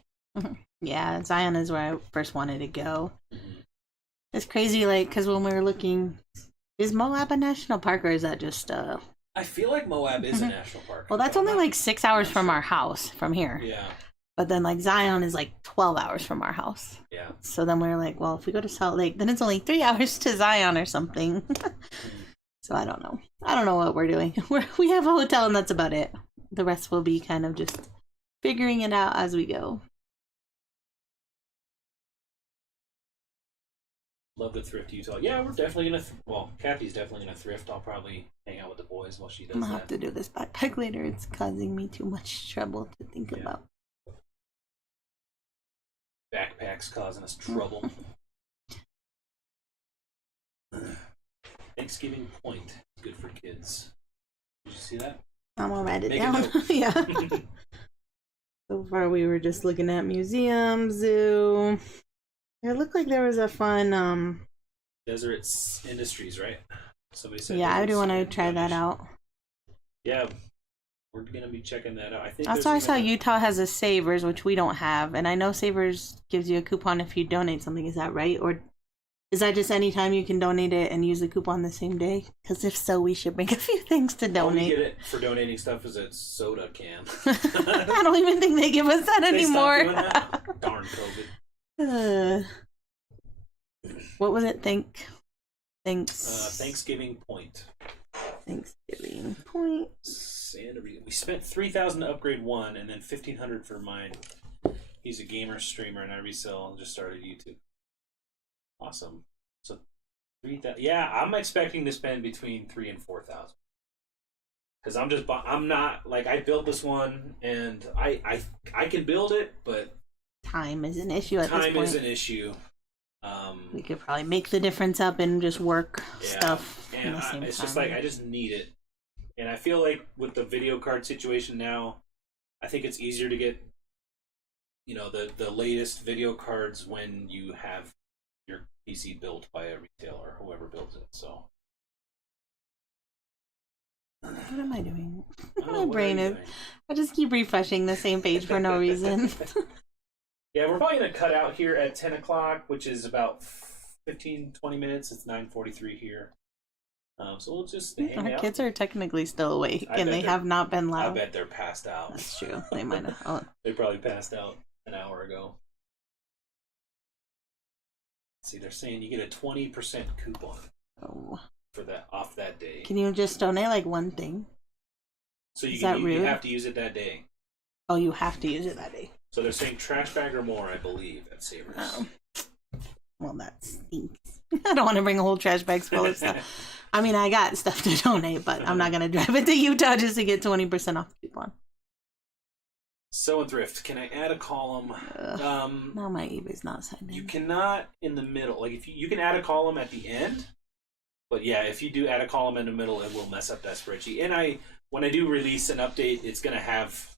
Yeah, Zion is where I first wanted to go. It's crazy, like, because when we were looking, is Moab a national park or is that just I feel like Moab is a national park. Well, that's only like 6 hours from our house from here. Yeah. But then like Zion is like 12 hours from our house. Yeah. So then we were like, well, if we go to Salt Lake, then it's only 3 hours to Zion or something. So I don't know. I don't know what we're doing. We have a hotel and that's about it. The rest will be kind of just figuring it out as we go. Love the Thrift Utah. Yeah, we're definitely gonna. Well, Kathy's definitely gonna thrift. I'll probably hang out with the boys while she does I'm gonna that. have to do this backpack later. It's causing me too much trouble to think about. Backpacks causing us trouble. Thanksgiving Point. Good for kids. Did you see that? I'm gonna write it Make a down. note. Yeah. So far, we were just looking at museum, zoo. It looked like there was a fun. Desert Industries, right? Somebody said. Yeah, I do want to Desert try that Industries. out. Yeah, we're gonna be checking that out. I think. Also, I saw Utah has a Savers, which we don't have, and I know Savers gives you a coupon if you donate something. Is that right, or is that just any time you can donate it and use the coupon the same day? Because if so, we should bring a few things to All we donate. get it for donating stuff is a soda can. I don't even think they give us that They stopped anymore. doing that? Darn COVID. What was it? Thanksgiving Point. Thanksgiving Point. We spent $3,000 to upgrade one, and then $1,500 for mine. He's a gamer streamer, and I resell and just started YouTube. Awesome. So 3,000. Yeah, I'm expecting to spend between 3,000 and 4,000. Because I'm not like I built this one, and I can build it, but Time is an issue at this point. time is an issue. We could probably make the difference up and just work stuff and in the same it's time. just like I just need it, and I feel like with the video card situation now, I think it's easier to get, the latest video cards when you have your PC built by a retailer, whoever builds it. So what am I doing? Oh, My what brain are you is. doing? I just keep refreshing the same page for no reason. Yeah, we're probably gonna cut out here at 10 o'clock, which is about 15-20 minutes. It's 9:43 here. So we'll just hang Our out. kids are technically still awake, I and bet they they're- have not been I loud. bet they're passed out. That's true. They might have. Oh, They probably passed out an hour ago. See, they're saying you get a 20% coupon oh. for that off that day. Can you just donate like one thing? So is that you rude? have to use it that day. Oh, you have to use it that day. So they're saying trash bag or more, I believe, at Savers. Oh. Well, that stinks. I don't want to bring a whole trash bag full of stuff. I mean, I got stuff to donate, but I'm not going to drive it to Utah just to get 20% off coupon. So in Thrift, can I add a column? No, my eBay's not signed You in. cannot in the middle. Like if you can add a column at the end, but yeah, if you do add a column in the middle, it will mess up that spreadsheet. And when I do release an update, it's going to have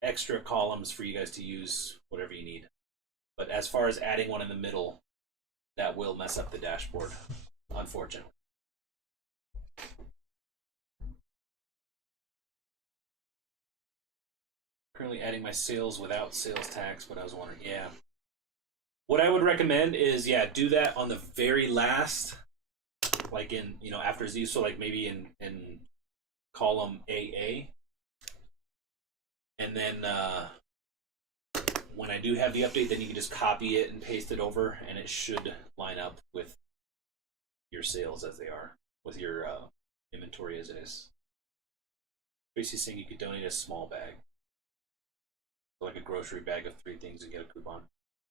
extra columns for you guys to use whatever you need. But as far as adding one in the middle, that will mess up the dashboard, unfortunately. Currently adding my sales without sales tax, but I was wondering, yeah. What I would recommend is, do that on the very last, like in, after Z, so like maybe in column AA. And then when I do have the update, then you can just copy it and paste it over, and it should line up with your sales as they are, with your inventory as it is. Tracy's saying you could donate a small bag. like a grocery bag of 3 things and get a coupon.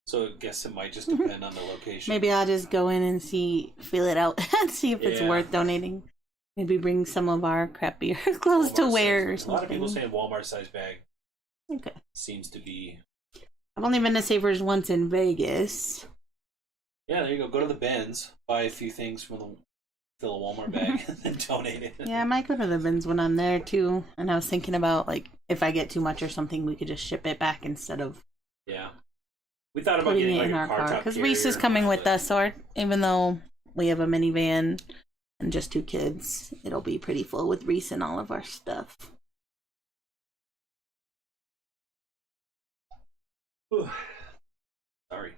So I guess it might just depend on the location. Maybe I'll just go in and feel it out, and see if it's worth donating. Maybe bring some of our crappier clothes to wear or something. A lot of people saying Walmart size bag. Okay. Seems to be. I've only been to Savers once in Vegas. Yeah, there you go. Go to the bins, buy a few things from the fill a Walmart bag, and then donate it. Yeah, I might go to the bins when I'm there too. And I was thinking about like if I get too much or something, we could just ship it back instead of. Yeah. We thought about putting getting it like in a our car because Reese is coming with us, so even though we have a minivan and just 2 kids, it'll be pretty full with Reese and all of our stuff. Sorry.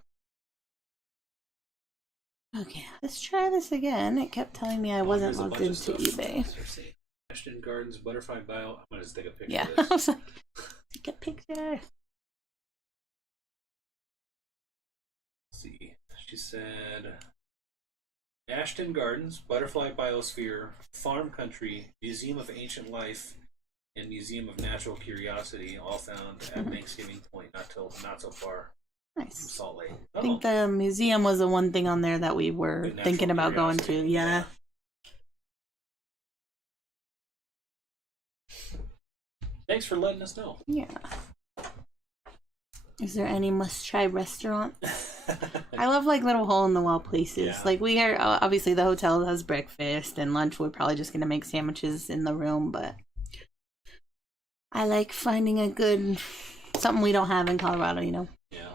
Okay, let's try this again. It kept telling me I wasn't logged into eBay. Ashton Gardens Butterfly Bio. I'm gonna just take a picture. Yeah, of this. I was like, take a picture. Let's see. She said Ashton Gardens, Butterfly Biosphere, Farm Country, Museum of Ancient Life, and Museum of Natural Curiosity, all found at Thanksgiving Point, not so far Nice. from Salt Lake. I think the museum was the one thing on there that we were thinking about going to. Yeah. Thanks for letting us know. Yeah. Is there any must-try restaurant? I love like little hole-in-the-wall places. Yeah. Like we are obviously the hotel has breakfast and lunch. We're probably just gonna make sandwiches in the room, but I like finding a good something we don't have in Colorado. You know. Yeah.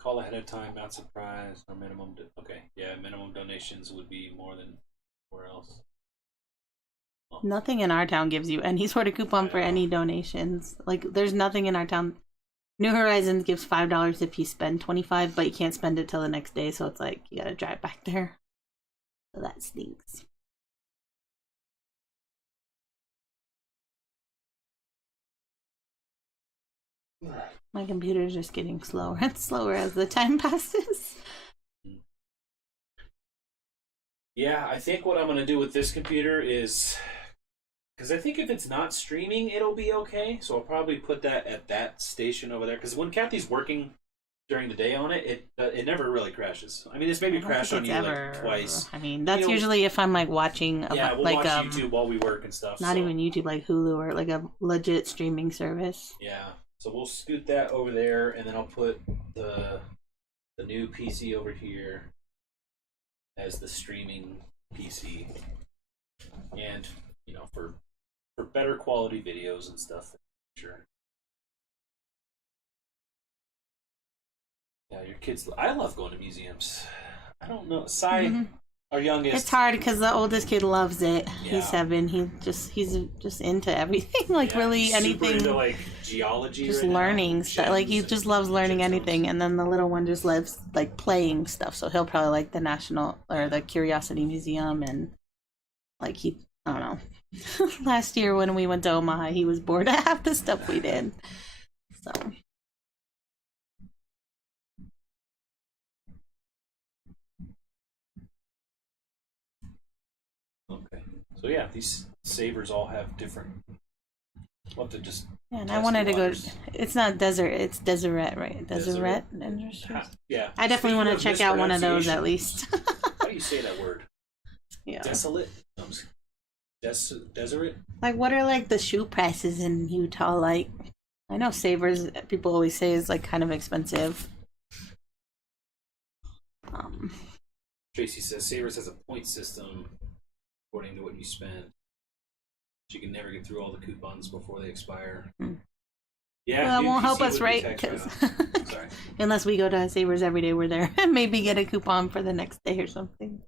Call ahead of time, not surprised. Or minimum. Okay. Yeah, minimum donations would be more than where else. Nothing in our town gives you any sort of coupon for any donations. Like, there's nothing in our town. New Horizons gives $5 if you spend $25, but you can't spend it till the next day. So it's like you gotta drive back there. So that stinks. My computer's just getting slower and slower as the time passes. Yeah, I think what I'm gonna do with this computer is. Because I think if it's not streaming, it'll be okay. So I'll probably put that at that station over there. Because when Kathy's working during the day on it, it never really crashes. I mean, it's maybe crashed on you like twice. I mean, that's usually if I'm like watching, we'll like watch YouTube while we work and stuff. Not even YouTube, like Hulu or like a legit streaming service. Yeah, so we'll scoot that over there, and then I'll put the new PC over here as the streaming PC, and for better quality videos and stuff. Sure. Yeah, your kids. I love going to museums. I don't know. Our youngest. It's hard because the oldest kid loves it. Yeah. He's 7. He's just into everything. Like really anything. Super into like geology. Just right learning now. stuff. Like he just loves learning anything. And then the little one just loves like playing stuff. So he'll probably like the National or the Curiosity Museum and like I don't know. Last year when we went to Omaha, he was bored at half the stuff we did. So. Okay. So yeah, these savers all have different. We'll have to just. Yeah, and I wanted to go. It's not Desert. It's Deseret, right? Deseret. Industries. Yeah. I definitely want to check out one of those at least. How do you say that word? Yeah. Desolate. Deseret? Like, what are like the shoe prices in Utah like? I know Savers, people always say, is like kind of expensive. Tracy says Savers has a point system according to what you spend. You can never get through all the coupons before they expire. Yeah, well, it won't help us, right? Because unless we go to Savers every day, we're there and maybe get a coupon for the next day or something.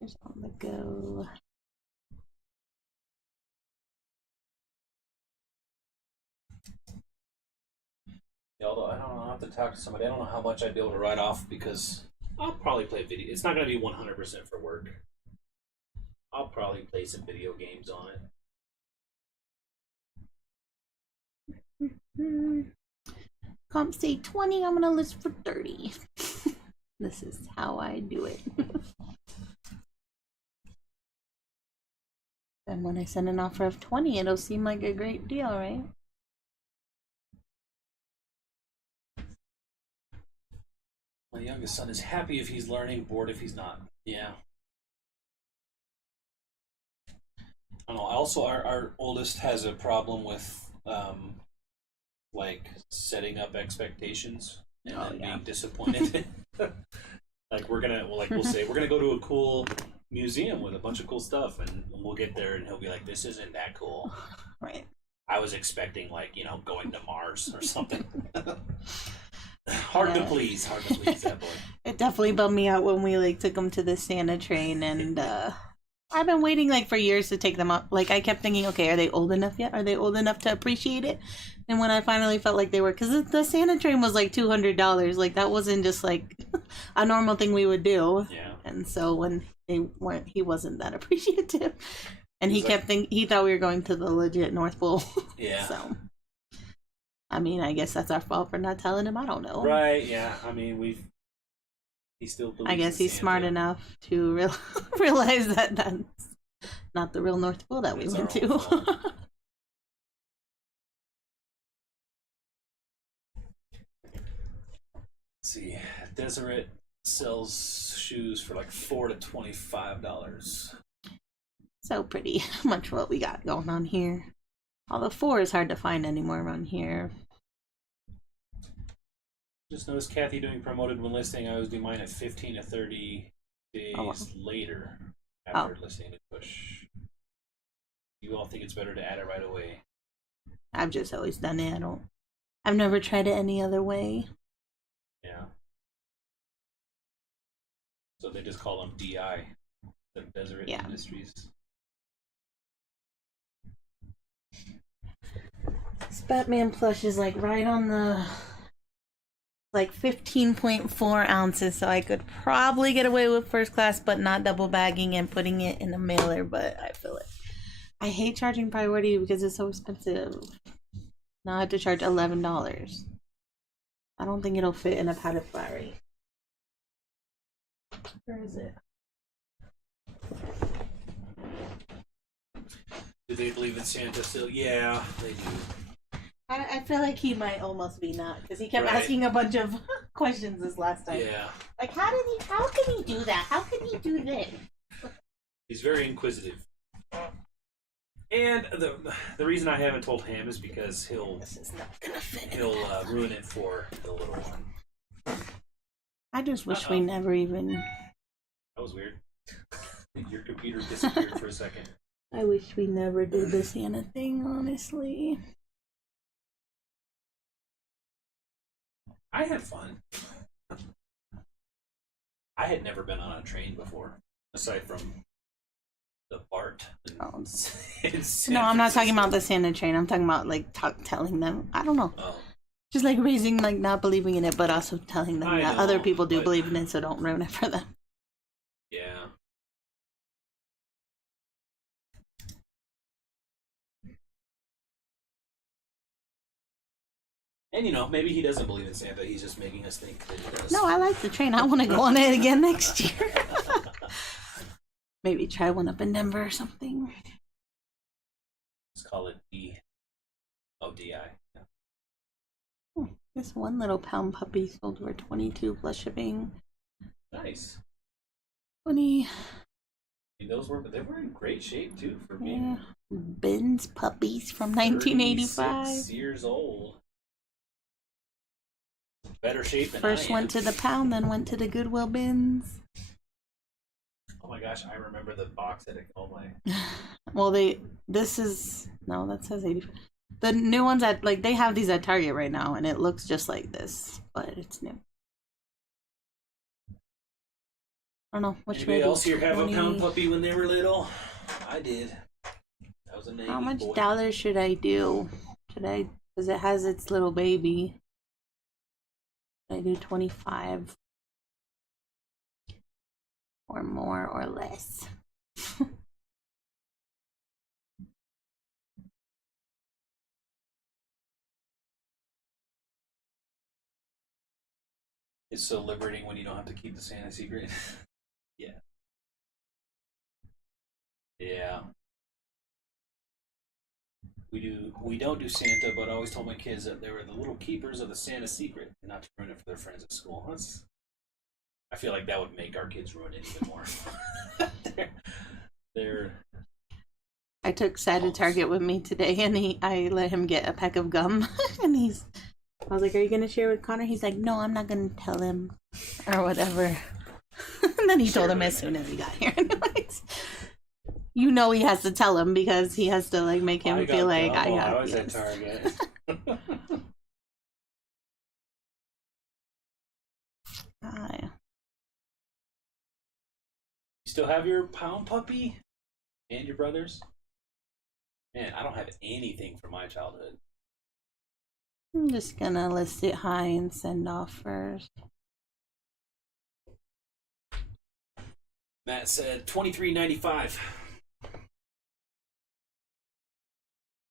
There's on the go. Although I don't know, I'll have to talk to somebody. I don't know how much I'd be able to write off because I'll probably play video. It's not going to be 100% for work. I'll probably play some video games on it. Comp say 20, I'm going to list for 30. This is how I do it. And when I send an offer of 20, it'll seem like a great deal, right? My youngest son is happy if he's learning, bored if he's not. Yeah. I don't know. Also, our oldest has a problem with like setting up expectations and then being disappointed. Like we'll say we're gonna go to a cool museum with a bunch of cool stuff, and we'll get there, and he'll be like, "This isn't that cool." Right. I was expecting going to Mars or something. Hard to please that boy. It definitely bummed me out when we took them to the Santa train, and I've been waiting for years to take them up. I kept thinking, okay, are they old enough yet? Are they old enough to appreciate it? And when I finally felt like they were, because the Santa train was $200, that wasn't just a normal thing we would do. Yeah. And so when they weren't, he wasn't that appreciative, and he kept thinking he thought we were going to the legit North Pole. Yeah. So. I mean, I guess that's our fault for not telling him. I don't know. Right, yeah. I mean, he still believes I guess in he's Santa. smart enough to realize that that's not the real North Pole that we went to. Let's see. Deseret sells shoes for $4 to $25. So pretty much what we got going on here. Although 4 is hard to find anymore around here. Just noticed Kathy doing promoted when listing. I always do mine at 15 to 30 days later after listing to push. You all think it's better to add it right away? I've just always done it. I've never tried it any other way. Yeah. So they just call them DI, the Deseret Industries. This Batman plush is right on the 15.4 ounces, so I could probably get away with first class, but not double bagging and putting it in a mailer. But I feel it. I hate charging priority because it's so expensive. Now I have to charge $11. I don't think it'll fit in a padded flat rate. Where is it? Do they believe in Santa still? Yeah, they do. I feel like he might almost be not, because he kept asking a bunch of questions this last time. Yeah. How can he do that? How can he do this? He's very inquisitive. And the reason I haven't told him is because he'll ruin it for the little one. I just wish we never even... That was weird. Your computer disappeared for a second. I wish we never did the Santa thing, honestly. I had fun. I had never been on a train before, aside from the BART. No, I'm not talking about the Santa train. I'm talking about telling them. I don't know. Oh. Just raising not believing in it, but also telling them that other people do believe in it, so don't ruin it for them. Yeah. And maybe he doesn't believe in Santa. He's just making us think that he does. No, I like the train. I want to go on it again next year. Maybe try one up in Denver or something. Let's call it DI. Yeah. This one little pound puppy sold for $22 plus shipping. Nice. 20. They were in great shape too for being Ben's puppies from 1985. 36 years old. Better shape than First I am. went to the pound, then went to the Goodwill bins. Oh my gosh, I remember the box at my. Well, that says 85. The new ones they have these at Target right now, and it looks just like this, but it's new. I don't know. Anybody else here have a pound puppy when they were little? I did. That was a name. How much dollars should I do? Because it has its little baby. I do 25 or more or less. It's so liberating when you don't have to keep the Santa secret. Yeah. Yeah. We don't do Santa, but I always told my kids that they were the little keepers of the Santa secret, and not to ruin it for their friends at school. I feel like that would make our kids ruin it even more. they're I took Sad to Target with me today, and I let him get a pack of gum, and I was like, "Are you gonna share with Connor?" He's like, "No, I'm not gonna tell him," or whatever. And then he told him as soon as he got here. Anyways, you know he has to tell him because he has to like make him feel like I got. I was at Target. Yeah. You still have your pound puppy and your brothers? Man, I don't have anything from my childhood. I'm just gonna list it high and send off first. Matt said $23.95.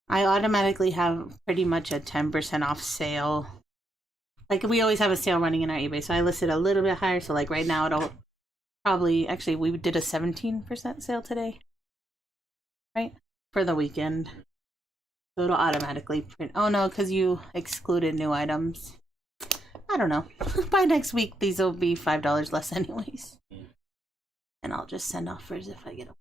I automatically have pretty much a 10% off sale. Like, we always have a sale running in our eBay, so I listed a little bit higher. So, like, right now it'll probably, actually, we did a 17% sale today, right? For the weekend. So it'll automatically print. Oh, no, because you excluded new items. I don't know. By next week, these will be $5 less anyways. And I'll just send offers if I get them.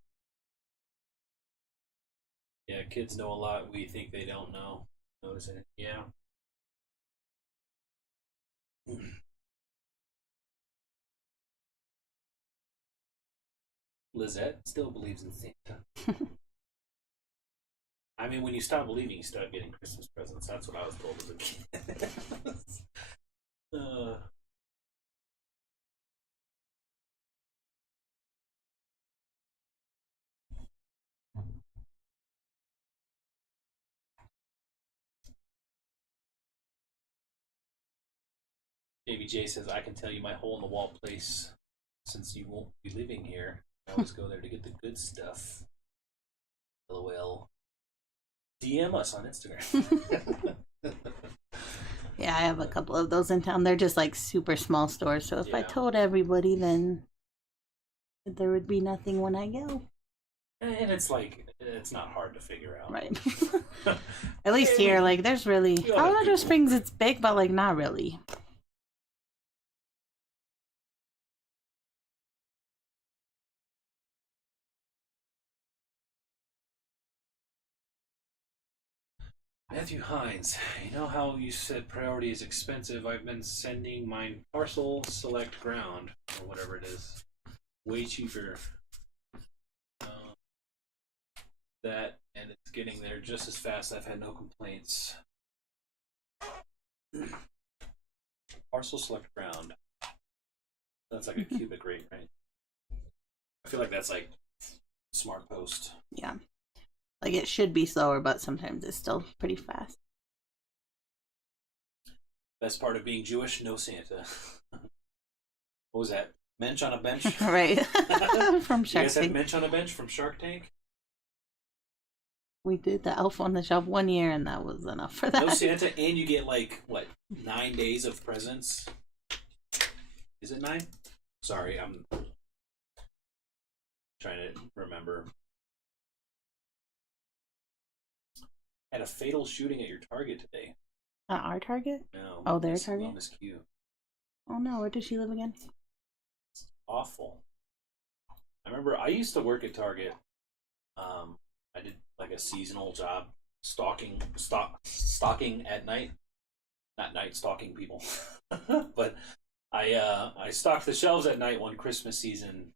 Yeah, kids know a lot we think they don't know. Notice it. Yeah. Lizette still believes in Santa. I mean, when you stop believing, you start getting Christmas presents. That's what I was told as a kid. JBJ says, I can tell you my hole in the wall place since you won't be living here. I always go there to get the good stuff. LOL. DM us on Instagram. Yeah, I have a couple of those in town. They're just like super small stores. So if I told everybody, then there would be nothing when I go. And it's like, it's not hard to figure out. Right. At least here, like, there's really... Colorado Springs, it's big, but like not really. Matthew Hines, you know how you said priority is expensive? I've been sending mine parcel select ground, or whatever it is. Way cheaper. That, and it's getting there just as fast. I've had no complaints. Parcel select ground. That's like a cubic rate, right? I feel like that's like Smart Post. Yeah. Like, it should be slower, but sometimes it's still pretty fast. Best part of being Jewish, no Santa. What was that? Mensch on a bench? Right. From Shark Tank. You guys had Mensch on a bench from Shark Tank? We did the Elf on the Shelf one year, and that was enough for that. No Santa, and you get like, what, 9 days of presents? Is it 9? Sorry, I'm trying to remember. Had a fatal shooting at your Target today. At our Target? No. Oh, their Target? Lomas Q. Oh no, where does she live again? It's awful. I remember I used to work at Target. I did like a seasonal job stalking at night. Not night stalking people. But I stocked the shelves at night one Christmas season,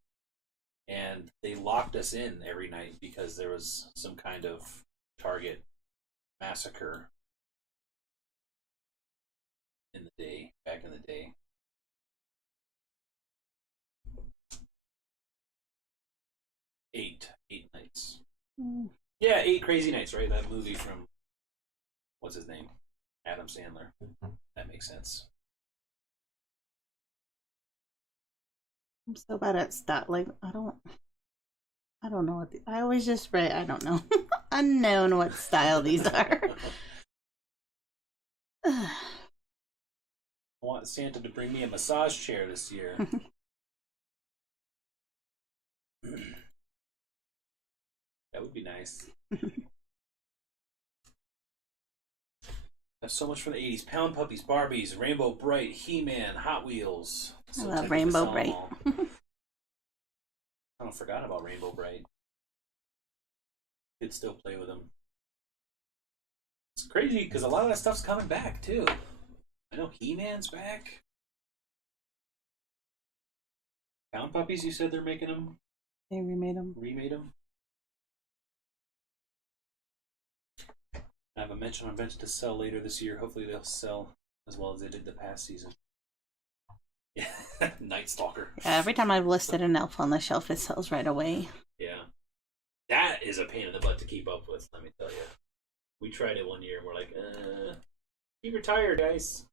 and they locked us in every night because there was some kind of Target massacre back in the day. Eight nights. Yeah, 8 Crazy Nights, right? That movie from, what's his name? Adam Sandler. That makes sense. I'm so bad at stuff. Like, I don't know what I always just write. I don't know. Unknown what style these are. I want Santa to bring me a massage chair this year. That would be nice. That's so much from the 80s. Pound Puppies, Barbies, Rainbow Bright, He-Man, Hot Wheels. I So love tempting to Rainbow sell them Bright. all. I forgot about Rainbow Bright. Kids still play with them. It's crazy because a lot of that stuff's coming back too. I know He-Man's back. Pound Puppies, you said they're making them? They remade them. Remade them? I have a mention on Venture to sell later this year. Hopefully they'll sell as well as they did the past season. Yeah, Night Stalker. Yeah, every time I've listed an elf on the shelf, it sells right away. Yeah. That is a pain in the butt to keep up with, let me tell you. We tried it one year and we're like, he retired, guys.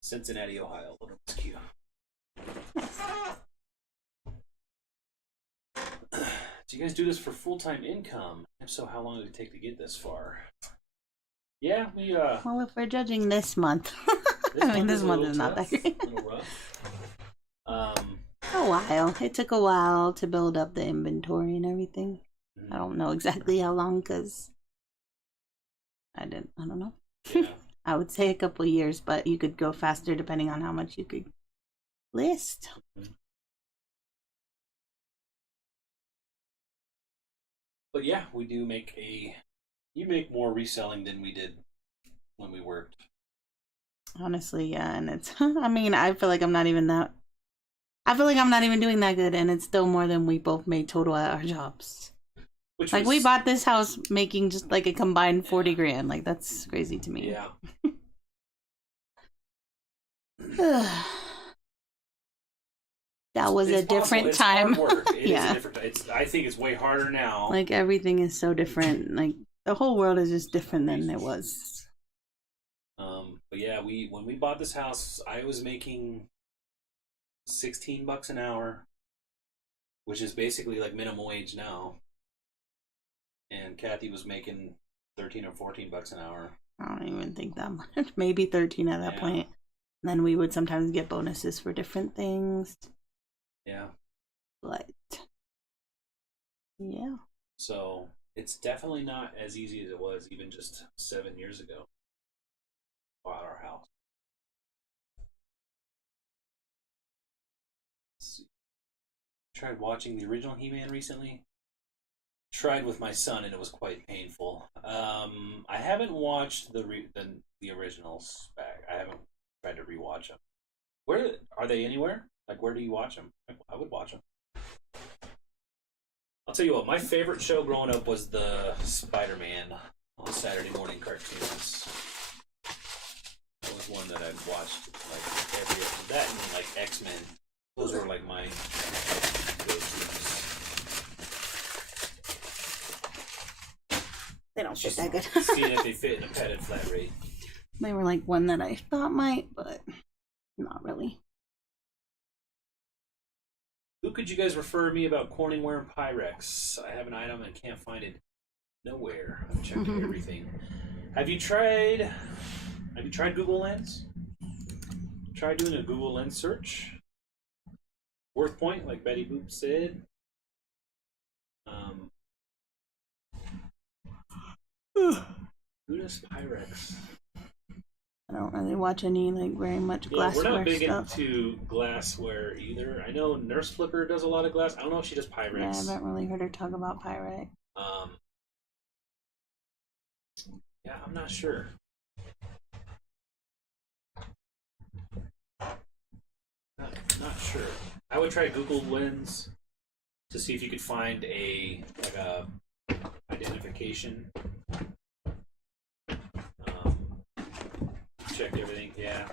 Cincinnati, Ohio. Look at this cute. Do you guys do this for full-time income? If so, how long did it take to get this far? Yeah, we Well, if we're judging this month, this month is not that great. A little rough. A while. It took a while to build up the inventory and everything. I don't know exactly how long because I don't know. Yeah. I would say a couple of years, but you could go faster depending on how much you could list. But yeah, we do make you make more reselling than we did when we worked. Honestly, yeah, and it's I feel like I'm not even doing that good, and it's still more than we both made total at our jobs. Which like, we bought this house making just like a combined 40 grand. Like, that's crazy to me. Yeah. That was a different it's time. Hard work. It Yeah. is a different. I think it's way harder now. Like, everything is so different. Like, the whole world is just different than it was. But yeah, when we bought this house, I was making $16 an hour, which is basically like minimum wage now. And Kathy was making $13 or $14 an hour. I don't even think that much. Maybe 13 at that point. And then we would sometimes get bonuses for different things. Yeah. But yeah. So it's definitely not as easy as it was even just 7 years ago. Bought our house. Let's see. Tried watching the original He-Man recently. Tried with my son and it was quite painful. I haven't watched the originals back. I haven't tried to rewatch them. Where are they anywhere? Like, where do you watch them? I would watch them. I'll tell you what. My favorite show growing up was the Spider-Man on Saturday morning cartoons. That was one that I've watched like every episode. That and like X-Men. Those were like my go-tos. They don't fit that good. Seeing if they fit in a padded flat rate. They were like one that I thought might, but not really. Who could you guys refer me about Corningware and Pyrex? I have an item and can't find it nowhere. I've checked everything. Have you tried Google Lens? Try doing a Google Lens search. Worth point, like Betty Boop said. Who does Pyrex? I don't really watch any like very much glassware we're not big stuff. into glassware either. I know Nurse Flipper does a lot of glass. I don't know if she does Pyrex. Yeah, I haven't really heard her talk about Pyrex. Yeah, I'm not sure. Not sure. I would try Google Lens to see if you could find a identification. Checked everything, yeah.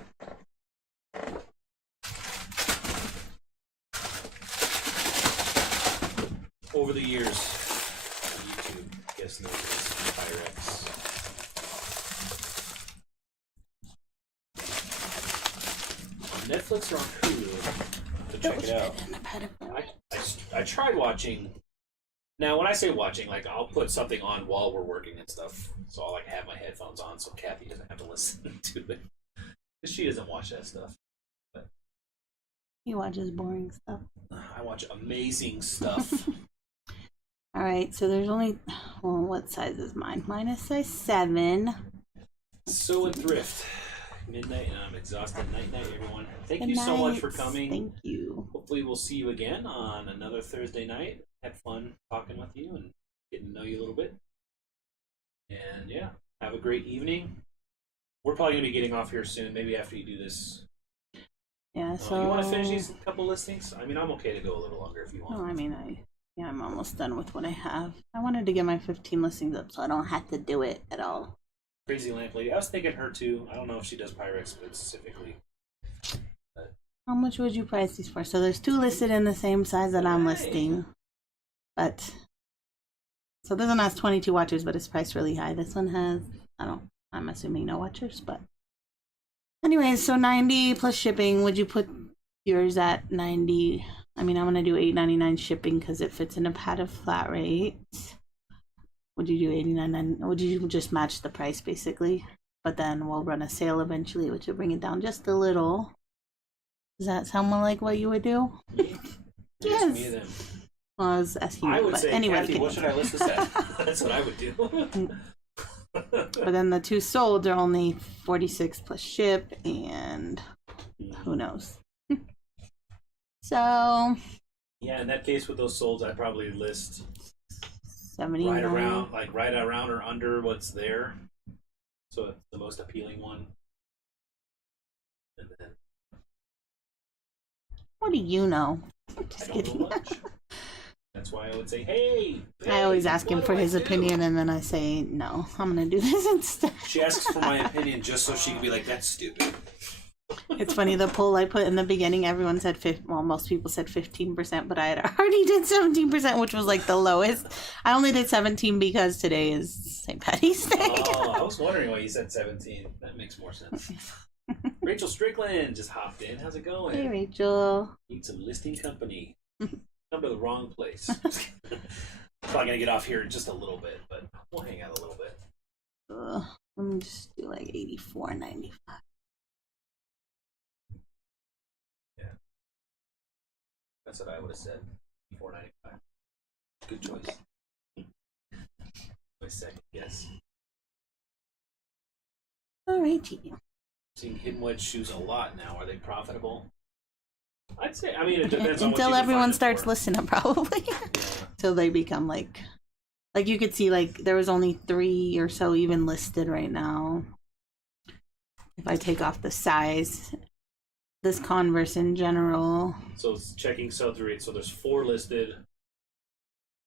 Over the years on YouTube, guess notice Pyrex. On Netflix or on Hulu to check it out. I tried watching. Now, when I say watching, like, I'll put something on while we're working and stuff. So I'll like have my headphones on so Kathy doesn't have to listen to it. Because she doesn't watch that stuff. He watches boring stuff. I watch amazing stuff. All right, so there's only, well, what size is mine? Mine is size 7. So at Thrift, midnight, and I'm exhausted. Night, everyone. Thank Good you so much night. for coming. Thank you. Hopefully we'll see you again on another Thursday night. Had fun talking with you and getting to know you a little bit. And yeah, have a great evening. We're probably going to be getting off here soon, maybe after you do this. Yeah, so... you want to finish these couple listings? I mean, I'm okay to go a little longer if you want. Oh, I mean, I'm almost done with what I have. I wanted to get my 15 listings up so I don't have to do it at all. Crazy Lamp Lady. I was thinking her too. I don't know if she does Pyrex, but specifically. But... How much would you price these for? So there's 2 listed in the same size that I'm listing. But... So this one has 22 watchers, but it's priced really high. This one has, I'm assuming no watchers, but... Anyways, so 90 plus shipping. Would you put yours at 90? I mean, I'm going to do $8.99 shipping because it fits in a padded flat rate. Would you do $89.99? Would you just match the price, basically? But then we'll run a sale eventually, which will bring it down just a little. Does that sound more like what you would do? Yes. Me then. Well, I was asking you, I would but say, anyway, Kathy, what should I list this at? That's what I would do. But then the 2 sold are only 46 plus ship, and who knows. So yeah, in that case with those solds, I'd probably list 79. right around or under what's there. So it's the most appealing one. And then what do you know? I don't know much. That's why I would say, hey, I always ask him for his opinion, and then I say, no, I'm going to do this instead. She asks for my opinion just so she can be like, that's stupid. It's funny, the poll I put in the beginning, everyone said, most people said 15%, but I had already did 17%, which was like the lowest. I only did 17 because today is St. Patty's Day. Oh, I was wondering why you said 17. That makes more sense. Rachel Strickland just hopped in. How's it going? Hey, Rachel. Need some listing company. Come to the wrong place. Probably gonna get off here in just a little bit, but we'll hang out a little bit. Let me just do like 84.95. Yeah, that's what I would have said. $4.95. Good choice. Okay. My second guess. Alrighty. Seeing hidden wedge shoes a lot now. Are they profitable? I'd say. I mean, it depends on until what you everyone define it starts for. listening, probably. Yeah. Till they become like you could see, like there was only 3 or so even listed right now. If I take off the size, this Converse in general. So it's checking sell-through rate. So there's 4 listed,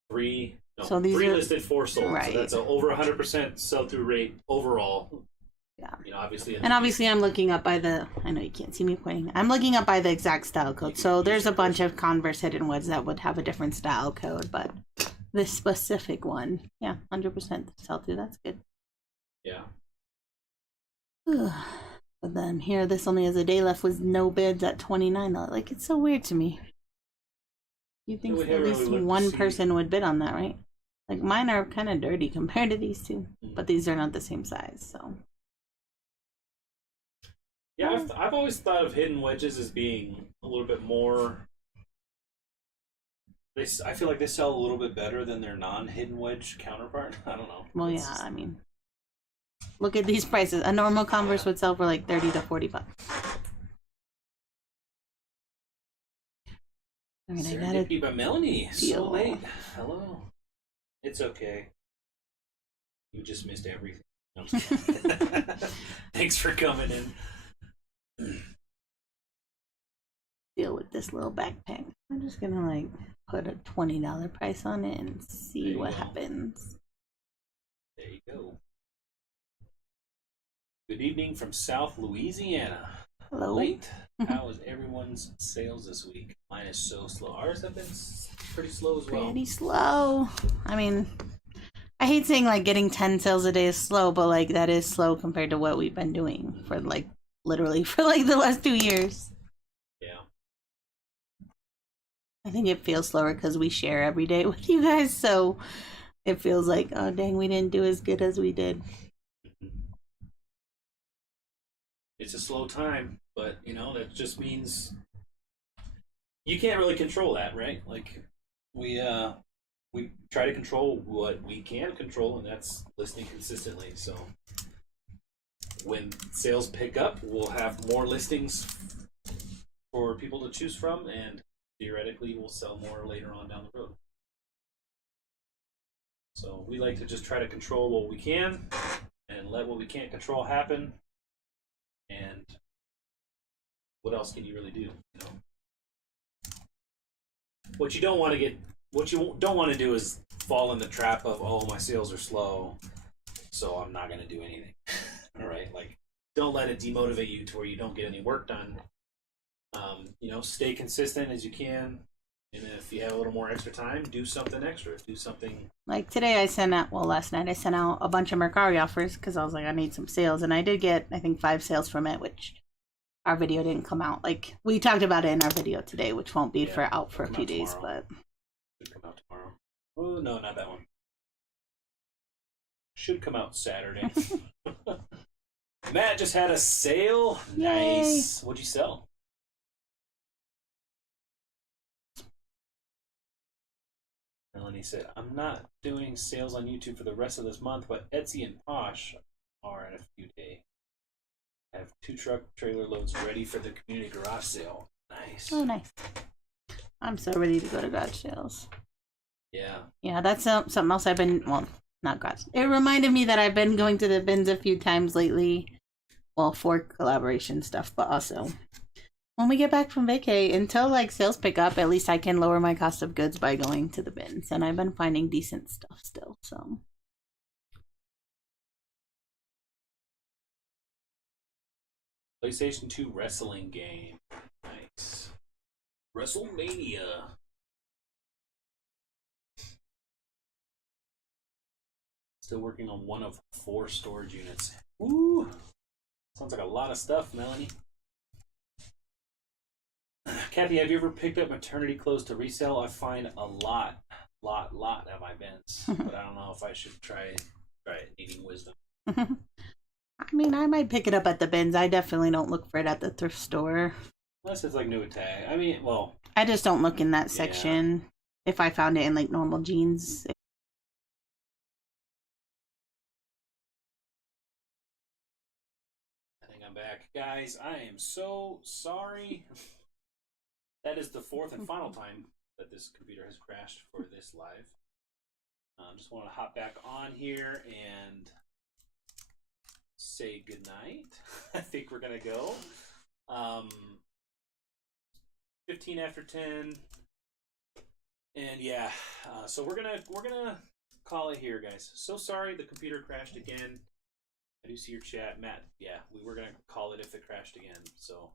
3 are, listed, 4 sold. right. So that's a over 100% sell-through rate overall. Yeah. You know, obviously. Obviously, I'm looking up by the. I know you can't see me pointing. I'm looking up by the exact style code. So there's a bunch of Converse hidden wedges that would have a different style code, but this specific one, yeah, 100% sell through. That's good. Yeah. But then here, this only has a day left with no bids at 29. Like, it's so weird to me. You think at least one person would bid on that, right? Like, mine are kind of dirty compared to these two, but these are not the same size, so. Yeah, I've always thought of hidden wedges as being a little bit more. I feel like they sell a little bit better than their non-hidden wedge counterpart. I don't know. Well, yeah, I mean, look at these prices. A normal Converse would sell for like 30 to 40 bucks. All right, Serendipity by Melanie. So deal. late. Hello. It's okay. You just missed everything. No, I'm just kidding. Thanks for coming in. Deal with this little backpack. I'm just gonna like put a $20 price on it and see what happens. There you go. Good evening from South Louisiana. Hello. Late. How is everyone's sales this week? Mine is so slow. Ours have been pretty slow as well. Pretty slow. I mean, I hate saying like getting 10 sales a day is slow, but like that is slow compared to what we've been doing for like literally for like the last 2 years. Yeah. I think it feels slower because we share every day with you guys, so it feels like, oh dang, we didn't do as good as we did. It's a slow time, but you know that just means you can't really control that, right? Like we try to control what we can control, and that's listing consistently. So when sales pick up, we'll have more listings for people to choose from, and theoretically we'll sell more later on down the road. So we like to just try to control what we can and let what we can't control happen. And what else can you really do? You know, what you don't want to do is fall in the trap of, oh, my sales are slow, so I'm not going to do anything. All right, like don't let it demotivate you to where you don't get any work done. You know, stay consistent as you can, and if you have a little more extra time, do something extra. Do something. Like today, last night I sent out a bunch of Mercari offers because I was like, I need some sales, and I did get, I think, 5 sales from it, which our video didn't come out. Like we talked about it in our video today, which won't be out for a few days, but should come out tomorrow. Oh no, not that one. Should come out Saturday. Matt just had a sale. Yay. Nice. What'd you sell? Melanie said, I'm not doing sales on YouTube for the rest of this month, but Etsy and Posh are in a few days. I have 2 truck trailer loads ready for the community garage sale. Nice. Oh, nice. I'm so ready to go to garage sales. Yeah. Yeah, that's something else I've been, well, not garage. It reminded me that I've been going to the bins a few times lately. Well, for collaboration stuff, but also when we get back from vacay, until like sales pick up, at least I can lower my cost of goods by going to the bins, and I've been finding decent stuff still. So PlayStation 2 wrestling game. Nice. WrestleMania. Still working on one of 4 storage units. Ooh. Sounds like a lot of stuff, Melanie. Kathy, have you ever picked up maternity clothes to resell? I find a lot at my bins, but I don't know if I should try it. Needing wisdom. I mean, I might pick it up at the bins. I definitely don't look for it at the thrift store. Unless it's like new tag. I mean, well, I just don't look in that section. If I found it in like normal jeans. I think I'm back. Guys, I am so sorry. That is the 4th and final time that this computer has crashed for this live. Just want to hop back on here and say goodnight. I think we're gonna go. 15 after 10, and yeah. So we're gonna call it here, guys. So sorry the computer crashed again. I do see your chat, Matt. Yeah, we were gonna call it if it crashed again. So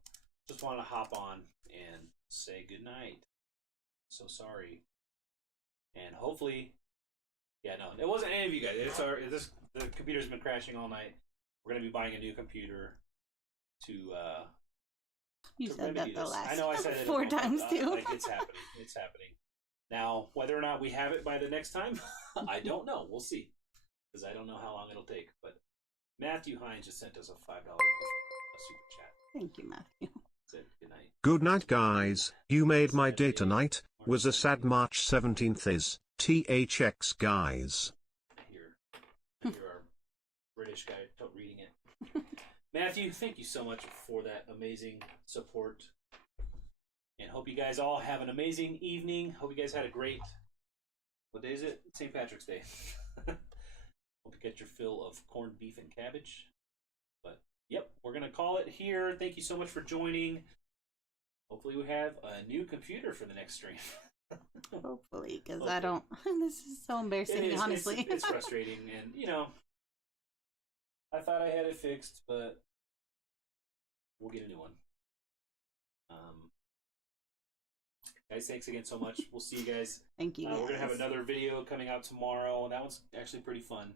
just wanted to hop on and say goodnight. So sorry. And hopefully, yeah, no, it wasn't any of you guys. The computer's been crashing all night. We're gonna be buying a new computer to You said that the last I know I said it 4 times too. Like it's happening. It's happening. Now, whether or not we have it by the next time, I don't know. We'll see, because I don't know how long it'll take. But Matthew Hines just sent us a $5 super chat. Thank you, Matthew. Said good night. Good night, guys. You made my day tonight. Was a sad March 17th is THX, guys. You're our British guy reading it. Matthew, thank you so much for that amazing support. And hope you guys all have an amazing evening. Hope you guys had a great, what day is it? St. Patrick's Day. Hope you get your fill of corned beef and cabbage. But, yep, we're going to call it here. Thank you so much for joining. Hopefully we have a new computer for the next stream. Hopefully, because I don't, this is so embarrassing, honestly. It's frustrating, and, you know, I thought I had it fixed, but we'll get a new one. Guys, thanks again so much. We'll see you guys. Thank you, guys. We're going to have another video coming out tomorrow. That one's actually pretty fun.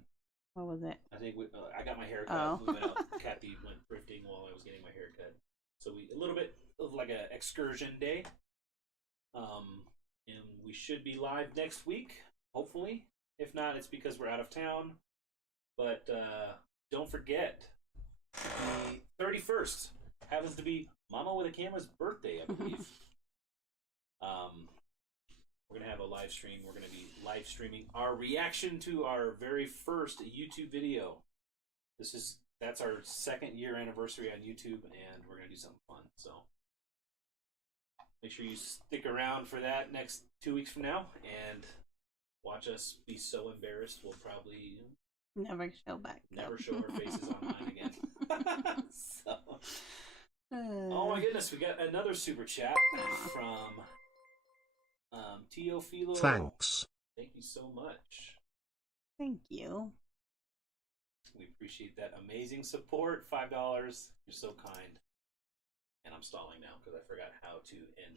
What was it? I think I got my hair cut. Oh. We went out. Kathy went thrifting while I was getting my hair cut. So a little bit of like an excursion day. And we should be live next week, hopefully. If not, it's because we're out of town. But don't forget, the 31st happens to be Mama with a Camera's birthday, I believe. We're gonna have a live stream. We're gonna be live streaming our reaction to our very first YouTube video. That's our 2nd year anniversary on YouTube, and we're gonna do something fun. So make sure you stick around for that next 2 weeks from now, and watch us be so embarrassed we'll probably Never show back. never show our faces online again. So, oh my goodness, we got another super chat from Teofilo. Thanks. Thank you so much. Thank you. We appreciate that amazing support. $5. You're so kind. And I'm stalling now because I forgot how to end it.